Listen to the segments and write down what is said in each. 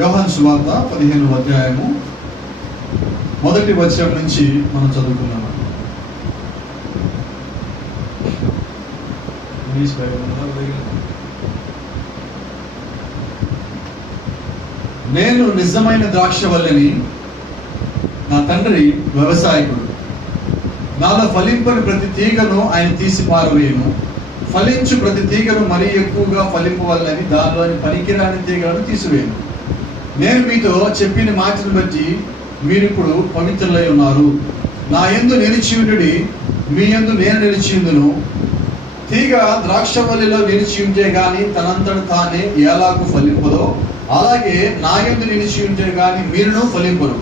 యోహాను సువార్త 15వ అధ్యాయము మొదటి వచనం నుంచి మనం చదువుకున్నాము. నేను నిజమైన ద్రాక్షవల్లిని, నా తండ్రి వ్యవసాయకుడు. నాలో ఫలింపని ప్రతి తీగను ఆయన తీసి పారవేయును, ఫలించు ప్రతి తీగను మరీ ఎక్కువగా ఫలింపవల్లని దానిలోని పనికిరాని తీగలను తీసివేయను. నేను మీతో చెప్పిన మాటను బట్టి మీరిప్పుడు పవిత్రులై ఉన్నారు. నా యందు నిలిచియుండుడి, మీ యందు నేను నిలిచియుందును. తీగ ద్రాక్షవల్లిలో నిలిచి ఉంటే గాని తనంతట తానే ఎలాగూ ఫలింపదో, అలాగే నా యందు నిలిచి ఉంటే గాని మీరును ఫలింపరు.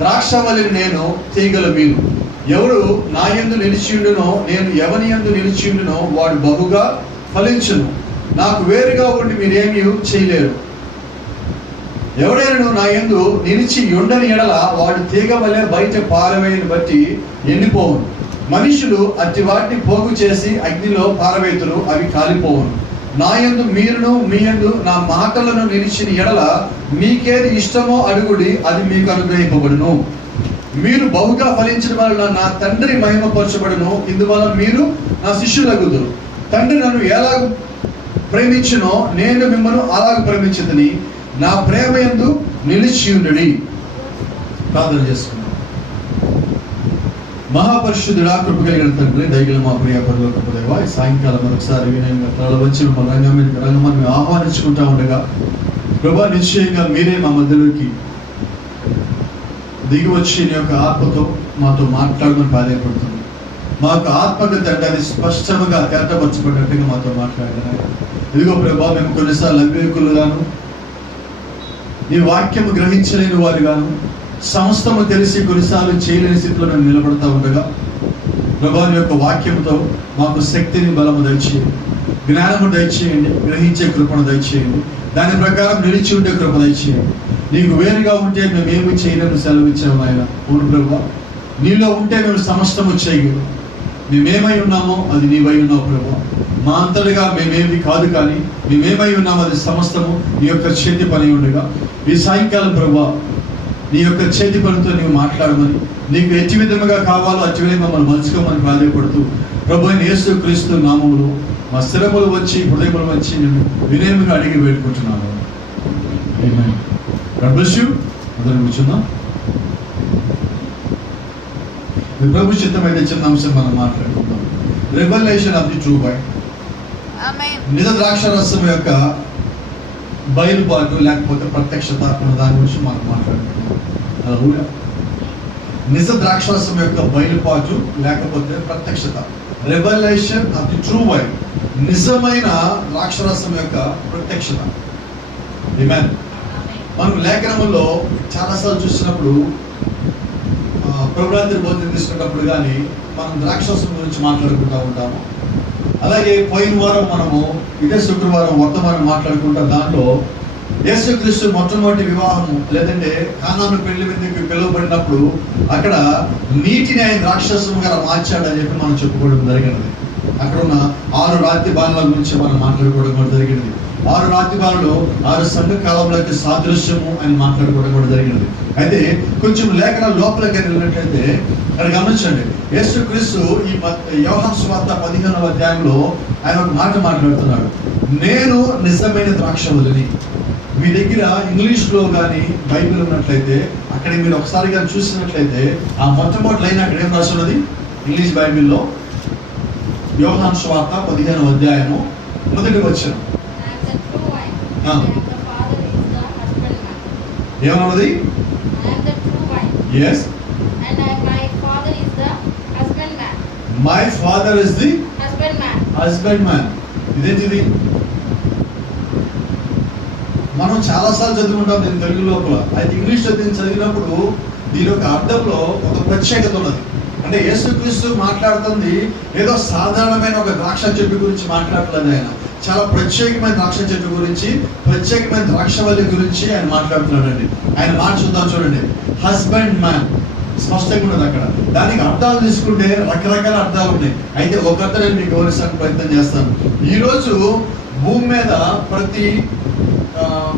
ద్రాక్షవల్లిని నేను, తీగలు మీరు. ఎవడు నా యందు నిలిచియుండునో, నేను ఎవని యందు నిలిచియుండునో వాడు బహుగా ఫలించును. నాకు వేరుగా ఉండి మీరేమీ చేయలేరు. ఎవడైనా నా యందు నిలిచి ఉండని ఎడల వాడు తీగ వలె బయట పారవేయని బట్టి ఎండిపోవును. మనుషులు అట్టి వాటిని పోగు చేసి అగ్నిలో పారవేతురు, అవి కాలిపోవును. నా యందు మీరును, మీ యందు నా మాటలను నిలిచిన ఎడల మీకేది ఇష్టమో అడుగుడి, అది మీకు అనుగ్రహింపబడును. మీరు బహుగా ఫలించడం వలన నా తండ్రి మహిమపరచబడును. ఇందువల్ల మీరు నా శిష్యులగుదురు. తండ్రి నన్ను ఎలాగ ప్రేమించునో నేను మిమ్మల్ని అలాగ ప్రేమించుదని, నా ప్రేమ యందు నిలిచియుండుడి. ప్రార్థన చేసుకున్నాం. మహాపరిశుద్ధుడా, కృప కలిగిన తండ్రి, దయగల మా ప్రియ పరలోకపు దేవా, ఈ సాయంకాలం మరొకసారి వినయంగా తల వచ్చి మా రంగమని ఆహ్వానించుకుంటా ఉండగా, ప్రభా నిశ్చయంగా మీరే మా మధ్యలోకి దిగి వచ్చి నీ యొక్క ఆత్మతో మాతో మాట్లాడమని ప్రాధాన్యపడుతుంది. మాకు ఆత్మగత అంటే అది స్పష్టంగా తేటపరచబడినట్టుగా మాతో మాట్లాడినా. ఇదిగో ప్రభా, మేము కొన్నిసార్లు అవివేకులుగాను, నీ వాక్యము గ్రహించలేని వారుగాను, సమస్తము తెలిసి కొన్నిసార్లు చేయలేని స్థితిలో మేము నిలబడతా ఉండగా, ప్రభా నీ యొక్క వాక్యంతో మాకు శక్తిని, బలము దయచేయండి, జ్ఞానము దయచేయండి, గ్రహించే కృపను దయచేయండి, దాని ప్రకారం నిలిచి ఉండే కృప దయచేయండి. నీకు వేరుగా ఉంటే మేమేమి చేయలేము సెలవిచ్చాము ఆయన. అవును ప్రభా, నీలో ఉంటే మేము సమస్తము చేయగలం. మేమేమై ఉన్నామో అది నీవై ఉన్నావు ప్రభా. మా అంతటిగా మేమేమి కాదు, కానీ మేమేమై ఉన్నామో అది సమస్తము నీ యొక్క చేతి పని ఉండగా, ఈ సాయంకాలం ప్రభా నీ యొక్క చేతి పనితో నీవు మాట్లాడమని, నీకు ఎట్టి విధముగా కావాలో అట్టి విధంగా మమ్మల్ని మలుచుకోమని ప్రాధాన్యపడుతూ, ప్రభు అయిన యేసు క్రీస్తు నామములో మా స్థిరములు వచ్చి హృదయములు వచ్చి నేను వినయముగా అడిగి వేడుకుంటున్నాను. ఆమేన్. God bless you. అందరం కూర్చుందాం. ప్రభు చిత్తమైతే చిన్న అంశం మనం మాట్లాడుకుందాం. Revolution of the true vine. నిజ ద్రాక్షరసం యొక్క బయలుపాటు లేకపోతే ప్రత్యక్షత అన్న దాని గురించి మనం మాట్లాడుకుంటాం. హల్లెలూయా. నిజ ద్రాక్షరసం యొక్క బయలుపాటు లేకపోతే ప్రత్యక్షత, revolution of the true wine, నిజమైన ద్రాక్షరసం యొక్క ప్రత్యక్షత. ఆమేన్. మనం లేఖనములో చాలాసార్లు చూసినప్పుడు, ప్రభురాత్రి భోజనం తీసుకున్నప్పుడు కానీ మనం ద్రాక్షరసం గురించి మాట్లాడుకుంటూ ఉంటాము. అలాగే పోయిన వారం మనము ఇదే శుక్రవారం వర్తమానం మాట్లాడుకుంటా, దాంట్లో యేసుక్రీస్తు మొట్టమొదటి వివాహము లేదంటే కానాను పెళ్లి విందుకు పిలువబడినప్పుడు అక్కడ నీటిని ఆయన ద్రాక్షరసంగా మార్చాడని చెప్పి మనం చెప్పుకోవడం జరిగినది. అక్కడ ఉన్న 6 రాతి బాణాల గురించి మనం మాట్లాడుకోవడం కూడా జరిగినది. 6 రాతి బాణాలు 6 సంఘ కాలంలోకి సాదృశ్యము అని మాట్లాడుకోవడం కూడా జరిగినది. అయితే కొంచెం లేఖనాల లోపలికి వెళ్ళినట్లయితే అక్కడ గమనించండి, యేసుక్రీస్తు ఈ యోహాను సువార్త 15వ అధ్యాయంలో ఆయన ఒక మాట మాట్లాడుతున్నాడు. నేను నిజమైన ద్రాక్షవల్లిని. మీ దగ్గర ఇంగ్లీష్లో కానీ బైబిల్ ఉన్నట్లయితే అక్కడ మీరు ఒకసారి కానీ చూసినట్లయితే ఆ మొట్టమొదటి లైన్ అక్కడ ఏం రాసి ఉన్నది? ఇంగ్లీష్ బైబిల్లో యోహాను సువార్త 15వ అధ్యాయము మొదటి వచనం ఏమన్నది? Yes. And my father is the husbandman. My father is the husbandman. Husbandman. ఇదేంటిది? మనం చాలాసార్లు చదువుకుంటాం దీని తెలుగు లోపల. అయితే ఇంగ్లీష్ చదివినప్పుడు దీని యొక్క అర్థంలో ఒక ప్రత్యేకత ఉన్నది. అంటే యేసుక్రీస్తు మాట్లాడుతుంది ఏదో సాధారణమైన ఒక ద్రాక్ష చెట్టు గురించి మాట్లాడలేదు. ఆయన చాలా ప్రత్యేకమైన ద్రాక్ష చెట్టు గురించి, ప్రత్యేకమైన ద్రాక్షవల్లి గురించి ఆయన మాట్లాడుతున్నాడండి. ఆయన మాట చూద్దాం చూడండి. హస్బెండ్ మ్యాన్ స్పష్టంగా ఉన్నది అక్కడ. దానికి అర్థాలు తీసుకుంటే రకరకాల అర్థాలు ఉన్నాయి. అయితే ఒక అర్థం నేను మీకు వివరించడానికి ప్రయత్నం చేస్తాను. ఈరోజు భూమి మీద ప్రతి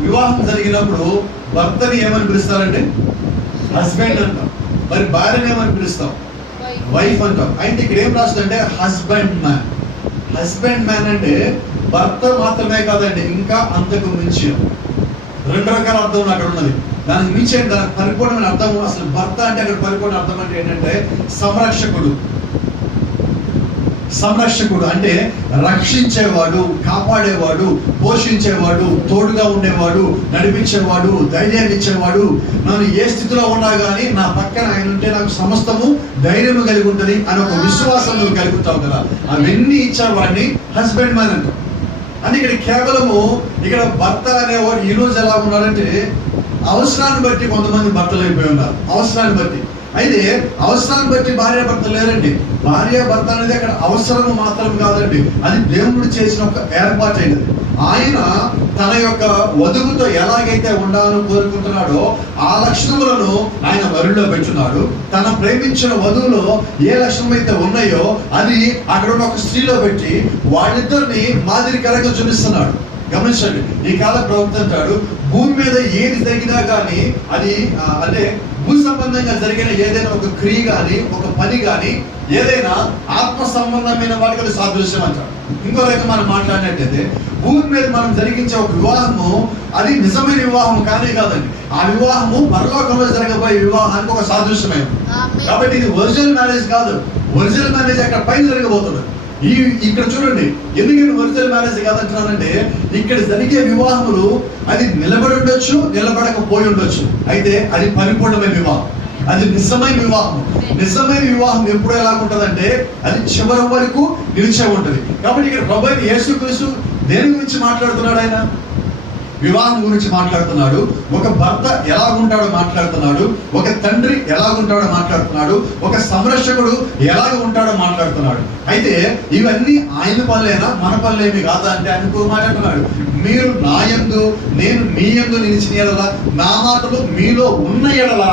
వివాహం జరిగినప్పుడు భర్తని ఏమని పిలుస్తారంటే హస్బెండ్ అంటాం. మరి భార్యని ఏమని పిలుస్తాం? వైఫ్ అంటాం. అయితే ఇక్కడ ఏం రాస్తుందంటే హస్బెండ్ మ్యాన్. హస్బెండ్ మ్యాన్ అంటే భర్త మాత్రమే కాదండి, ఇంకా అంతకు మించి 2 రకాల అర్థం అక్కడ ఉన్నది. దానికి మించి దానికి పరిపూర్ణమైన అర్థం. అసలు భర్త అంటే అక్కడ పరిపూర్ణ అర్థం అంటే ఏంటంటే సంరక్షకుడు. సంరక్షకుడు అంటే రక్షించేవాడు, కాపాడేవాడు, పోషించేవాడు, తోడుగా ఉండేవాడు, నడిపించేవాడు, ధైర్యాన్ని ఇచ్చేవాడు. నేను ఏ స్థితిలో ఉన్నా కానీ నా పక్కన ఆయన ఉంటే నాకు సమస్తము ధైర్యం కలిగి ఉంటుంది అని ఒక విశ్వాసం నువ్వు కలిగి ఉంటావు కదా, అవన్నీ ఇచ్చేవాడిని హస్బెండ్ మ్యాన్ అంటాం. అంటే ఇక్కడ కేవలము ఇక్కడ భర్త అనేవాడు ఈ రోజు ఎలా ఉన్నాడంటే అవసరాన్ని బట్టి కొంతమంది భర్తలు అయిపోయి ఉన్నారు, అవసరాన్ని బట్టి. అయితే అవసరాన్ని బట్టి భార్య భర్త లేరండి. భార్య భర్త అనేది అక్కడ అవసరం మాత్రం కాదండి, అది దేవుడు చేసిన ఒక ఏర్పాటు అయినది. ఆయన తన యొక్క వధువుతో ఎలాగైతే ఉండాలని కోరుకుంటున్నాడో ఆ లక్షణములను ఆయన వరిలో పెట్టున్నాడు. తన ప్రేమించిన వధువులో ఏ లక్షణం అయితే ఉన్నాయో అది అక్కడ ఉన్న ఒక స్త్రీలో పెట్టి వాళ్ళిద్దరిని మాదిరికరంగా చూపిస్తున్నాడు. గమనించండి, ఈ కాల ప్రవక్త అంటాడు భూమి మీద ఏది జరిగినా కానీ అది అంటే భూ సంబంధంగా జరిగిన ఏదైనా ఒక క్రియ కానీ ఒక పని కానీ ఏదైనా ఆత్మ సంబంధమైన వాటికి సాదృశ్యం అంటాడు. ఇంకో రకంగా మనం మాట్లాడినట్టయితే భూమి మీద మనం జరిగించే ఒక వివాహము అది నిజమైన వివాహం కానీ కాదండి, ఆ వివాహము పరలోకంలో జరగబోయే వివాహానికి ఒక సాదృశ్యమైనది. కాబట్టి ఇది ఒరిజినల్ మ్యారేజ్ కాదు, ఒరిజినల్ మ్యారేజ్ అక్కడ పైన జరగబోతుంది. ఇక్కడ చూడండి, ఎందుకంటే ఒరిజినల్ మ్యారేజ్ కాదంటున్నానంటే ఇక్కడ జరిగే వివాహములు అది నిలబడి ఉండొచ్చు, నిలబడకపోయి ఉండొచ్చు, అయితే అది పరిపూర్ణమైన వివాహం, అది నిజమైన వివాహం. నిజమైన వివాహం ఎప్పుడు ఎలా ఉంటుందంటే అది చివరి వరకు నిలిచే ఉంటుంది. కాబట్టి ఇక్కడ ప్రభువైన యేసుక్రీస్తు దేని గురించి మాట్లాడుతున్నాడు? ఆయన వివాహం గురించి మాట్లాడుతున్నాడు. ఒక భర్త ఎలా ఉంటాడో మాట్లాడుతున్నాడు, ఒక తండ్రి ఎలా ఉంటాడో మాట్లాడుతున్నాడు, ఒక సంరక్షకుడు ఎలాగ ఉంటాడో మాట్లాడుతున్నాడు. అయితే ఇవన్నీ ఆయన పనులేనా, మన పనులేమి కాదా అంటే ఆయన మాట్లాడుతున్నాడు, మీరు నా యందు నేను మీ యందు నిలిచిన ఎడల నా మాటలు మీలో ఉన్న ఎడల.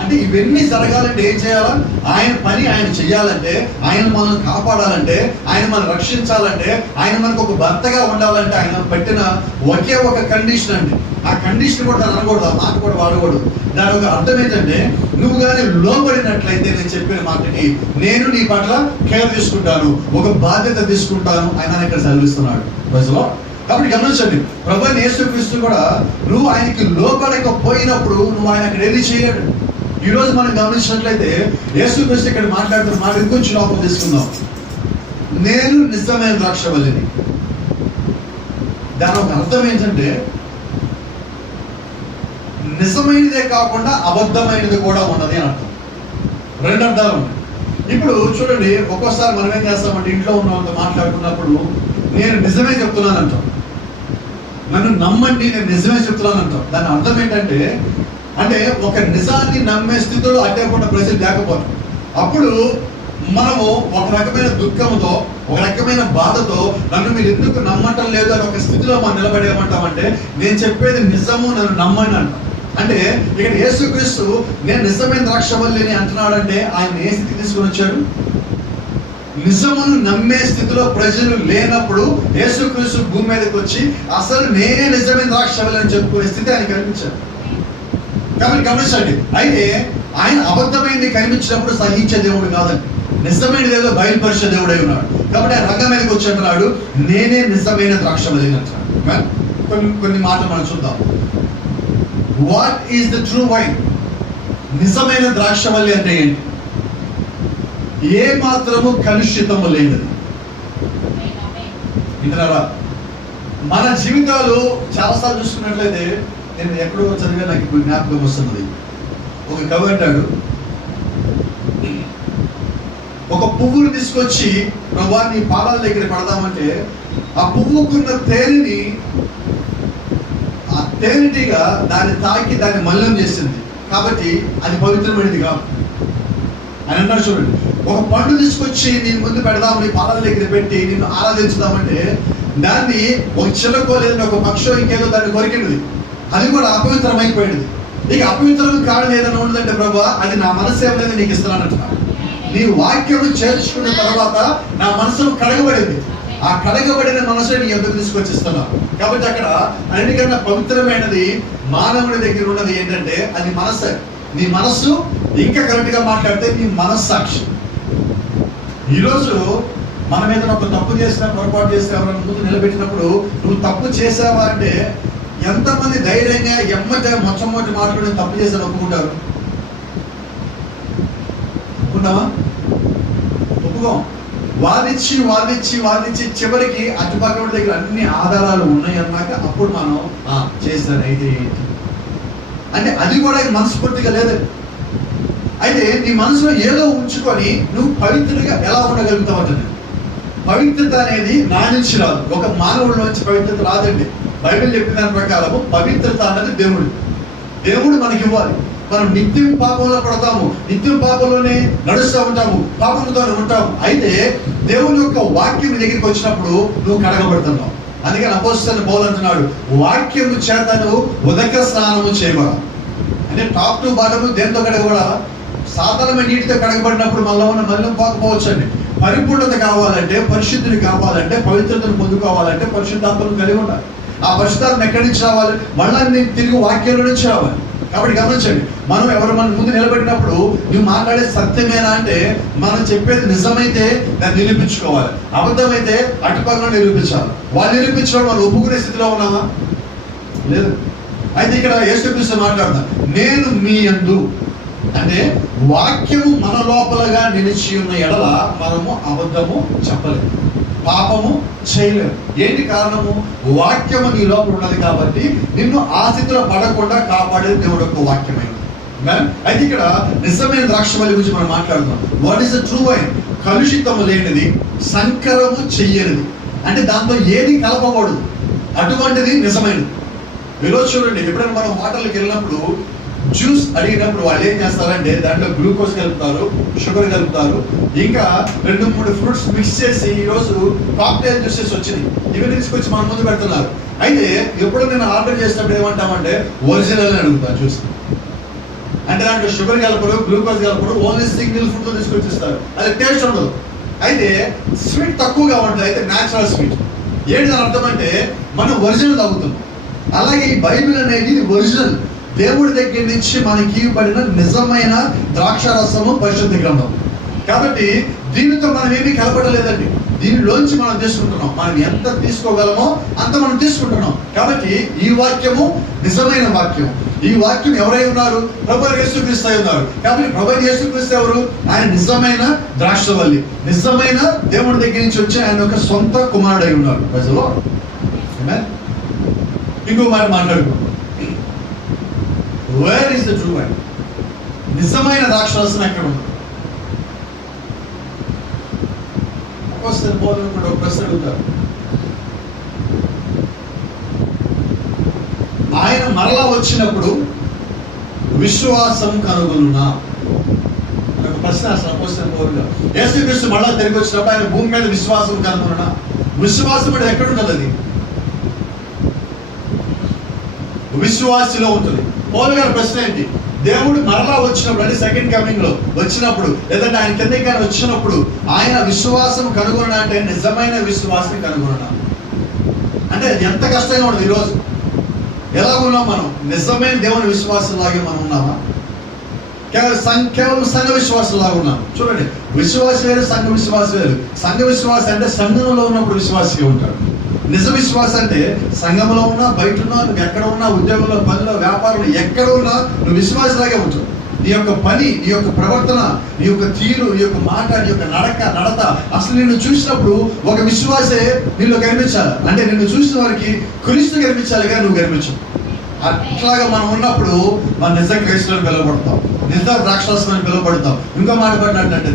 అంటే ఇవన్నీ జరగాలంటే ఏం చేయాలా? ఆయన పని ఆయన చెయ్యాలంటే, ఆయన మనల్ని కాపాడాలంటే, ఆయన మనం రక్షించాలంటే, ఆయన మనకు ఒక భర్తగా ఉండాలంటే ఆయన పెట్టిన ఒకే ఒక కండిషన్ అండి. ఆ కండిషన్ కూడా దాన్ని అనకూడదు, ఆ మాట కూడా వాడకూడదు. దాని ఒక అర్థం ఏంటంటే నువ్వు కానీ లోబడినట్లయితే నేను చెప్పిన మాటకి నేను నీ పట్ల కేర్ తీసుకుంటాను, ఒక బాధ్యత తీసుకుంటాను ఆయన ఇక్కడ సెలవిస్తున్నాడు ప్రజలో. కాబట్టి గమనించండి, ప్రభువైన యేసుక్రీస్తు కూడా నువ్వు ఆయనకి లోబడకపోయినప్పుడు నువ్వు ఆయన అక్కడ ఏది చేయలేడు. ఈ రోజు మనం గమనించినట్లయితే యేసుక్రీస్తు ఇక్కడ మాట్లాడుతున్న మాట ఇంకొంచెం లోపల తీసుకుందాం. నేను నిజమైన ద్రాక్షవల్లిని. దాని ఒక అర్థం ఏంటంటే నిజమైనదే కాకుండా అబద్ధమైనది కూడా ఉన్నది అని అర్థం. 2 అర్థాలు ఉన్నాయి. ఇప్పుడు చూడండి, ఒక్కోసారి మనం ఏం చేస్తామంటే ఇంట్లో ఉన్న వాళ్ళతో మాట్లాడుకున్నప్పుడు నేను నిజమే చెప్తున్నాను అంటాం, నన్ను నమ్మండి నేను నిజమే చెప్తున్నాను అంటాం. దాని అర్థం ఏంటంటే అంటే ఒక నిజాన్ని నమ్మే స్థితిలో అడ్డకుండా ప్రజలు లేకపోతాం. అప్పుడు మనము ఒక రకమైన దుఃఖంతో, ఒక రకమైన బాధతో నన్ను మీరు ఎందుకు నమ్మటం లేదు అని ఒక స్థితిలో మనం నిలబడేమంటామంటే నేను చెప్పేది నిజము, నన్ను నమ్మని అంటాం. అంటే ఇక్కడ యేసుక్రీస్తు నేను నిజమైన ద్రాక్షవల్లిని అంటున్నాడంటే ఆయన ఏ స్థితి తీసుకుని వచ్చాడు? నిజమును నమ్మే స్థితిలో ప్రజలు లేనప్పుడు యేసుక్రీస్తు భూమి మీదకి వచ్చి అసలు నేనే నిజమైన ద్రాక్షవల్లి అని చెప్పుకునే స్థితి ఆయన కనిపించాడు. కాబట్టి గమనించండి, అయితే ఆయన అబద్ధమైనది కనిపించినప్పుడు సహించే దేవుడు కాదండి, నిజమైనది ఏదో బయలుపరిచే దేవుడై ఉన్నాడు. కాబట్టి ఆయన రంగం మీదకి వచ్చి అంటున్నాడు నేనే నిజమైన ద్రాక్షవల్లి అంటున్నాడు. కొన్ని మాటలు మనం చూద్దాం. What is the true wine? నిజమైన ద్రాక్షవల్లి అంటే ఏంటి? ఏ మాత్రము కలుషితము లేనిది. వింటున్నారా? మన జీవితాలు చాలాసార్లు చూసుకున్నట్లయితే, నేను ఎక్కడో చదివే నాకు ఇప్పుడు జ్ఞాపకం వస్తున్నది. ఒక కవి అంటాడు, ఒక పువ్వుని తీసుకొచ్చి ప్రభా నీ పాదాల దగ్గర పడదామంటే ఆ పువ్వుకున్న తేనెని ఆ తేనెటీగా దాన్ని తాకి దాన్ని మలినం చేసింది, కాబట్టి అది పవిత్రమైనది కాదు అని అన్నాడు. చూడండి, ఒక పండు తీసుకొచ్చి నేను ముందు పెడదాం, నీ పాదాల దగ్గర పెట్టి నిన్ను ఆరాధించుదామంటే దాన్ని ఒక చిలకో లేదంటే ఒక పక్షో ఇంకేదో దాన్ని కొరికినది, అది కూడా అపవిత్రమైపోయింది. నీకు అపవిత్రం కారణం ఏదైనా ఉండదంటే ప్రభా అది నా మనసు ఏమైనా నీకు ఇస్తున్నానంటున్నాను. నీ వాక్యం చేర్చుకున్న తర్వాత నా మనసును కడగబడింది. ఆ కడగబడిన మనసు నీ ఎందుకు తీసుకొచ్చిస్తున్నావు. కాబట్టి అక్కడ అన్నిటికన్నా పవిత్రమైనది మానవుని దగ్గర ఉన్నది ఏంటంటే అది మనస్సు. నీ మనస్సు ఇంకా కరెక్ట్ గా మాట్లాడితే నీ మనస్సాక్షి. ఈరోజు మనం ఏదైనా ఒక తప్పు చేసినా, పొరపాటు చేసినా, ఎవరైనా ముందు నిలబెట్టినప్పుడు నువ్వు తప్పు చేసావా అంటే ఎంతమంది ధైర్యంగా ఎమ్మట మొట్టమొదటి మాట్లాడి తప్పు చేసి ఒప్పుకుంటారు? ఒప్పుకుంటావా? ఒప్పుకోం. వాదించి వాదించి వాదించి చివరికి అటుపక్కల దగ్గర అన్ని ఆధారాలు ఉన్నాయి అన్నాక అప్పుడు మనం చేస్తాను అయితే ఏంటి అంటే అది కూడా మనస్ఫూర్తిగా లేదండి. అయితే నీ మనసులో ఏదో ఉంచుకొని నువ్వు పవిత్రగా ఎలా ఉండగలుగుతావు అంటే, పవిత్రత అనేది నా నుంచి రాదు, ఒక మానవుడి నుంచి పవిత్రత రాదండి. బైబిల్ చెప్పిన దాని ప్రకారము పవిత్రత అన్నది దేవుడు మనకి ఇవ్వాలి. మనం నిత్యం పాపంలో పడతాము, నిత్యం పాపంలోనే నడుస్తూ ఉంటాము, పాపంతోనే ఉంటాము. అయితే దేవుని యొక్క వాక్యం దగ్గరికి వచ్చినప్పుడు నువ్వు కడగబడుతున్నావు. అందుకని అపోస్తలుడైన పౌలు అంటున్నాడు, వాక్యము చేత నువ్వు ఉదక స్నానము చేయబడాలి. అంటే టాప్ టు బాటము దేంతో కడగబడాలా? సాధారణమైన నీటితో కడగబడినప్పుడు మనలో ఉన్న మలినం పోకపోవచ్చు అండి. పరిపూర్ణత కావాలంటే, పరిశుద్ధిని కావాలంటే, పవిత్రతను పొందుకోవాలంటే పరిశుద్ధాత్మను కలిగి ఉండాలి. ఆ పరిశుద్ధాత్మ ఎక్కడి నుంచి రావాలి? మళ్ళీ తిరిగి వాక్యంలో నుంచి రావాలి. కాబట్టి గమనించండి, మనం ఎవరు మన ముందు నిలబెట్టినప్పుడు నువ్వు మాట్లాడే సత్యమేనా అంటే మనం చెప్పేది నిజమైతే దాన్ని నిరూపించుకోవాలి, అబద్ధమైతే అటుపక్కన నిరూపించాలి. వాళ్ళు నిరూపించడం వాళ్ళు ఒప్పుకునే స్థితిలో ఉన్నామా? లేదు. అయితే ఇక్కడ యేసుక్రీస్తు మాట్లాడుతున్నా, నేను మీ యందు అంటే వాక్యము మన లోపలగా నిలిచి ఉన్న ఎడల మనము అబద్ధము చెప్పలేము, పాపము చేయలేము. ఏంటి కారణము? వాక్యము నీ లోపల ఉన్నది కాబట్టి నిన్ను ఆ స్థితిలో పడకుండా కాపాడేది దేవుడు యొక్క వాక్యమే. అయితే ఇక్కడ నిజమైన ద్రాక్షవల్లి గురించి మనం మాట్లాడుతున్నాం. What is the true vine? కలుషితము లేనిది, సంకరము చెయ్యనిది, అంటే దాంతో ఏది కలపకూడదు, అటువంటిది నిజమైనది. ఈరోజు చూడండి, ఎప్పుడైనా మనం హోటల్కి వెళ్ళినప్పుడు జ్యూస్ అడిగినప్పుడు వాళ్ళు ఏం చేస్తారంటే దాంట్లో గ్లూకోజ్ కలుపుతారు, షుగర్ కలుపుతారు, ఇంకా 2-3 ఫ్రూట్స్ మిక్స్ చేసి ఈరోజు కాక్టైల్ జ్యూసెస్ వచ్చినాయి, ఇవి తీసుకొచ్చి మన ముందు పెడుతున్నారు. అయితే ఎప్పుడు నేను ఆర్డర్ చేసినప్పుడు ఏమంటామంటే ఒరిజినల్ అని అడుగుతాను జ్యూస్. అంటే దాంట్లో షుగర్ కలపరు, గ్లూకోజ్ కలపరు, ఓన్లీ సింగిల్ ఫ్రూట్ తీసుకొచ్చి ఇస్తారు. అది టేస్ట్ ఉండదు, అయితే స్వీట్ తక్కువగా ఉంటుంది, అయితే న్యాచురల్ స్వీట్. ఏంటి దాని అర్థం అంటే మనం ఒరిజినల్ తాగుతున్నాం. అలాగే ఈ బైబిల్ అనేది ఒరిజినల్, దేవుడి దగ్గర నుంచి మనకి ఇవ్వబడిన నిజమైన ద్రాక్షారసము పరిశుద్ధ గ్రంథం. కాబట్టి దీనితో మనం ఏమీ కలపడలేదండి, దీనిలోంచి మనం తీసుకుంటున్నాం. మనం ఎంత తీసుకోగలమో అంత మనం తీసుకుంటున్నాం. కాబట్టి ఈ వాక్యము నిజమైన వాక్యం. ఈ వాక్యం ఎవరై ఉన్నారు? ప్రభువైన యేసుక్రీస్తు అయి ఉన్నారు. కాబట్టి ప్రభువైన యేసుక్రీస్తు ఎవరు? ఆయన నిజమైన ద్రాక్షవల్లి, నిజమైన దేవుడి దగ్గర నుంచి వచ్చి ఆయన యొక్క సొంత కుమారుడై ఉన్నారు. ప్రజలు ఇంకో మాట మాట్లాడుకుంటాం, where is the true wine? నిజమైన ద్రాక్షరసం ఎక్కడ ఉంది? బోధన కూడా ఒక ప్రశ్న అడుగుతారు, ఆయన మరలా వచ్చినప్పుడు విశ్వాసం కనుగొనునా? ఒక ప్రశ్న అసలు అపోస్తలుల పౌలుగా. యేసుక్రీస్తు మరలా తిరిగి వచ్చినప్పుడు ఆయన భూమి మీద విశ్వాసం కనుగొనునా? విశ్వాసం అంటే ఎక్కడ ఉంటుంది? అది విశ్వాసిలో ఉంటుంది. పౌలు గారి ప్రశ్న ఏంటి? దేవుడు మరలా వచ్చినప్పుడు అంటే సెకండ్ కమింగ్ లో వచ్చినప్పుడు, లేదంటే ఆయన కిందకి వచ్చినప్పుడు ఆయన విశ్వాసం కనుగొనడా అంటే నిజమైన విశ్వాసం కనుగొనడా అంటే ఎంత కష్టంగా ఉండదు. ఈరోజు ఎలా ఉన్నాం మనం? నిజమైన దేవుని విశ్వాసం లాగే మనం ఉన్నామా? కేవలం సంఘ విశ్వాసం లాగా ఉన్నాం. చూడండి, విశ్వాసం వేరు, సంఘ విశ్వాసం వేరు. సంఘ విశ్వాసం అంటే సంఘంలో ఉన్నప్పుడు విశ్వాసిగా ఉంటాడు. నిజ విశ్వాసం అంటే సంఘంలో ఉన్నా, బయట ఉన్నా, నువ్వు ఎక్కడ ఉన్నా, ఉద్యోగంలో, పనిలో, వ్యాపారంలో ఎక్కడ ఉన్నా నువ్వు విశ్వాసలాగే ఉంటావు. నీ యొక్క పని, నీ యొక్క ప్రవర్తన, నీ యొక్క తీరు, నీ యొక్క మాట, నీ యొక్క నడత అసలు నిన్ను చూసినప్పుడు ఒక విశ్వాసే నీలో కనిపించాలి. అంటే నిన్ను చూసిన వారికి క్రీస్తు కనిపించాలి కానీ నువ్వు కనిపించవు. అట్లాగా మనం ఉన్నప్పుడు మన నిజ క్రైస్తవుని పిలువబడతాం, నిజ ద్రాక్షరసం పిలువబడతాం. ఇంకో మాట పడినట్టు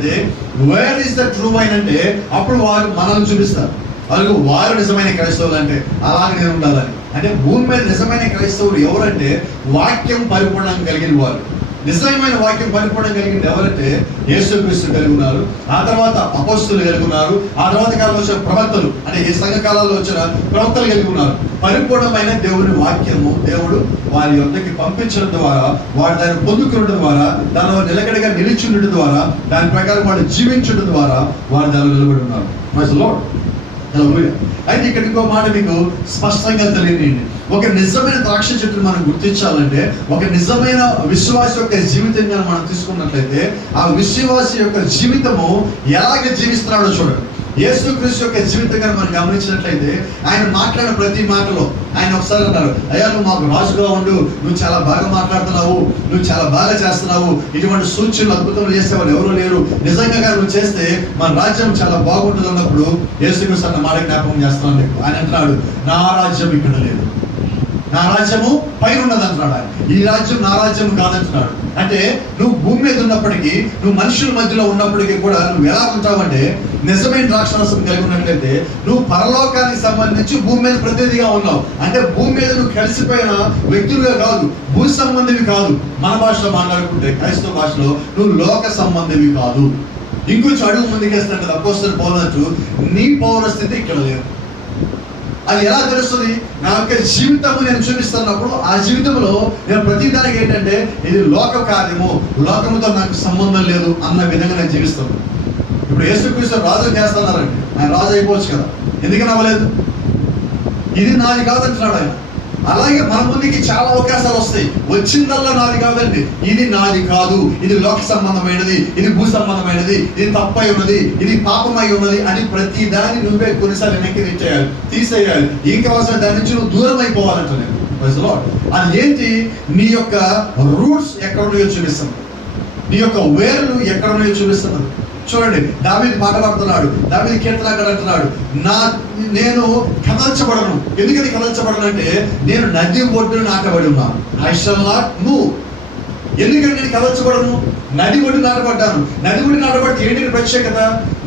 where is the true wine అంటే అప్పుడు వారు మనల్ని చూపిస్తారు. వాళ్ళు వారు నిజమైన క్రైస్తవులు అంటే అలాగే నేను ఉండాలని. అంటే భూమి మీద నిజమైన క్రైస్తవులు ఎవరంటే వాక్యం పరిపూర్ణంగా కలిగిన వారు. నిజమైన వాక్యం పరిపూర్ణంగా కలిగింది ఎవరంటే యేసుక్రీస్తు కలిగి ఉన్నారు, ఆ తర్వాత అపోస్తలులు కలిగి ఉన్నారు, ఆ తర్వాత కాలంలో వచ్చిన ప్రవక్తలు అంటే ఈ సంఘ కాలాల్లో వచ్చిన ప్రవక్తలు కలిగి ఉన్నారు. పరిపూర్ణమైన దేవుని వాక్యము దేవుడు వారి యొద్దకి పంపించడం ద్వారా, వారు దాన్ని పొందుకునడం ద్వారా, దానిలో నిలకడగా నిలిచి ఉండడం ద్వారా, దాని ప్రకారం వాళ్ళు జీవించడం ద్వారా వారు దానిలో నిలబడి ఉన్నారు. Praise the lord. అయితే ఇక్కడ ఇంకో మాట మీకు స్పష్టంగా తెలియనియండి. ఒక నిజమైన ద్రాక్ష చెట్టును మనం గుర్తించాలంటే, ఒక నిజమైన విశ్వాస యొక్క జీవితంగా మనం తీసుకున్నట్లయితే, ఆ విశ్వాస యొక్క జీవితము ఎలాగ జీవిస్తున్నాడో చూడండి. యేసుక్రీస్తు యొక్క జీవితంగా మనం గమనించినట్లయితే, ఆయన మాట్లాడిన ప్రతి మాటలో ఆయన ఒకసారి అన్నారు, అయ్యా నువ్వు మాకు రాజుగా ఉండు, నువ్వు చాలా బాగా మాట్లాడుతున్నావు, నువ్వు చాలా బాగా చేస్తున్నావు, ఇటువంటి సూచనలు అద్భుతములు చేసేవాళ్ళు ఎవరూ లేరు, నిజంగా నువ్వు చేస్తే మన రాజ్యం చాలా బాగుంటుంది అన్నప్పుడు యేసుక్రీస్తు అన్న మాట జ్ఞాపకం చేస్తున్నాను. ఆయన అంటున్నాడు, నా రాజ్యం ఇక్కడ లేదు, నా రాజ్యము పైన ఉన్నది అంటున్నాడు. ఆయన ఈ రాజ్యం నా రాజ్యం కాదంటున్నాడు. అంటే నువ్వు భూమి మీద ఉన్నప్పటికీ, నువ్వు మనుషుల మధ్యలో ఉన్నప్పటికీ కూడా నువ్వు ఎలా ఉంటావంటే, నిజమైన ద్రాక్షారసం కలిగి ఉన్నట్లయితే నువ్వు పరలోకానికి సంబంధించి భూమి మీద ప్రతినిధిగా ఉన్నావు. అంటే భూమి మీద నువ్వు కలిసిపోయిన వ్యక్తులుగా కాదు, భూ సంబంధివి కాదు. మన భాషలో మాట్లాడుకుంటే, క్రైస్తవ భాషలో నువ్వు లోక సంబంధివి కాదు. ఇంకొంచెం అడుగు ముందుకేస్తున్నట్టు అపోస్తలుడు పౌలు, నీ పౌరస్థితి ఇక్కడ లేదు. అది ఎలా తెలుస్తుంది? నా యొక్క జీవితము నేను చూపిస్తున్నప్పుడు ఆ జీవితంలో నేను ప్రతి దానికి ఏంటంటే, ఇది లోక కార్యము, లోకముతో నాకు సంబంధం లేదు అన్న విధంగా నేను జీవిస్తాను. ఇప్పుడు యేసుక్రీస్తు రాజు చేస్తున్నారండి, ఆయన రాజు అయిపోవచ్చు కదా, ఎందుకని అవ్వలేదు? ఇది నాది కాదంటున్నాడు ఆయన. అలాగే మన ముందుకి చాలా అవకాశాలు వస్తాయి, వచ్చిందల్లా నాది కాదండి, ఇది నాది కాదు, ఇది లోక సంబంధమైనది, ఇది భూ సంబంధమైనది, ఇది తప్పై ఉన్నది, ఇది పాపమై ఉన్నది అని ప్రతి దాన్ని నువ్వే కొన్నిసార్లు వెనక్కి తెచ్చేయాలి, తీసేయాలి. ఇంకా అవసరం దాని నుంచి నువ్వు దూరం అయిపోవాలంట. నేను అది ఏంటి? నీ యొక్క రూట్స్ ఎక్కడ ఉన్నాయో చూపిస్తాను, నీ యొక్క వేర్లు ఎక్కడ ఉన్నాయో చూపిస్తున్నాను. చూడండి, దావీదు పాట పాడుతున్నాడు, దావీదు కీర్తనకారుడు అంటున్నాడు, నేను కదల్చబడను. ఎందుకని కదల్చబడను అంటే, నేను నది ఒడ్డున నాటబడి ఉన్నాను. I shall not move. ఎందుకంటే నేను కదల్చబడను, నది ఒడ్డు నాటబడ్డాను. నది ఒడ్డు నాటబడితే ఏంటి ప్రత్యేకత?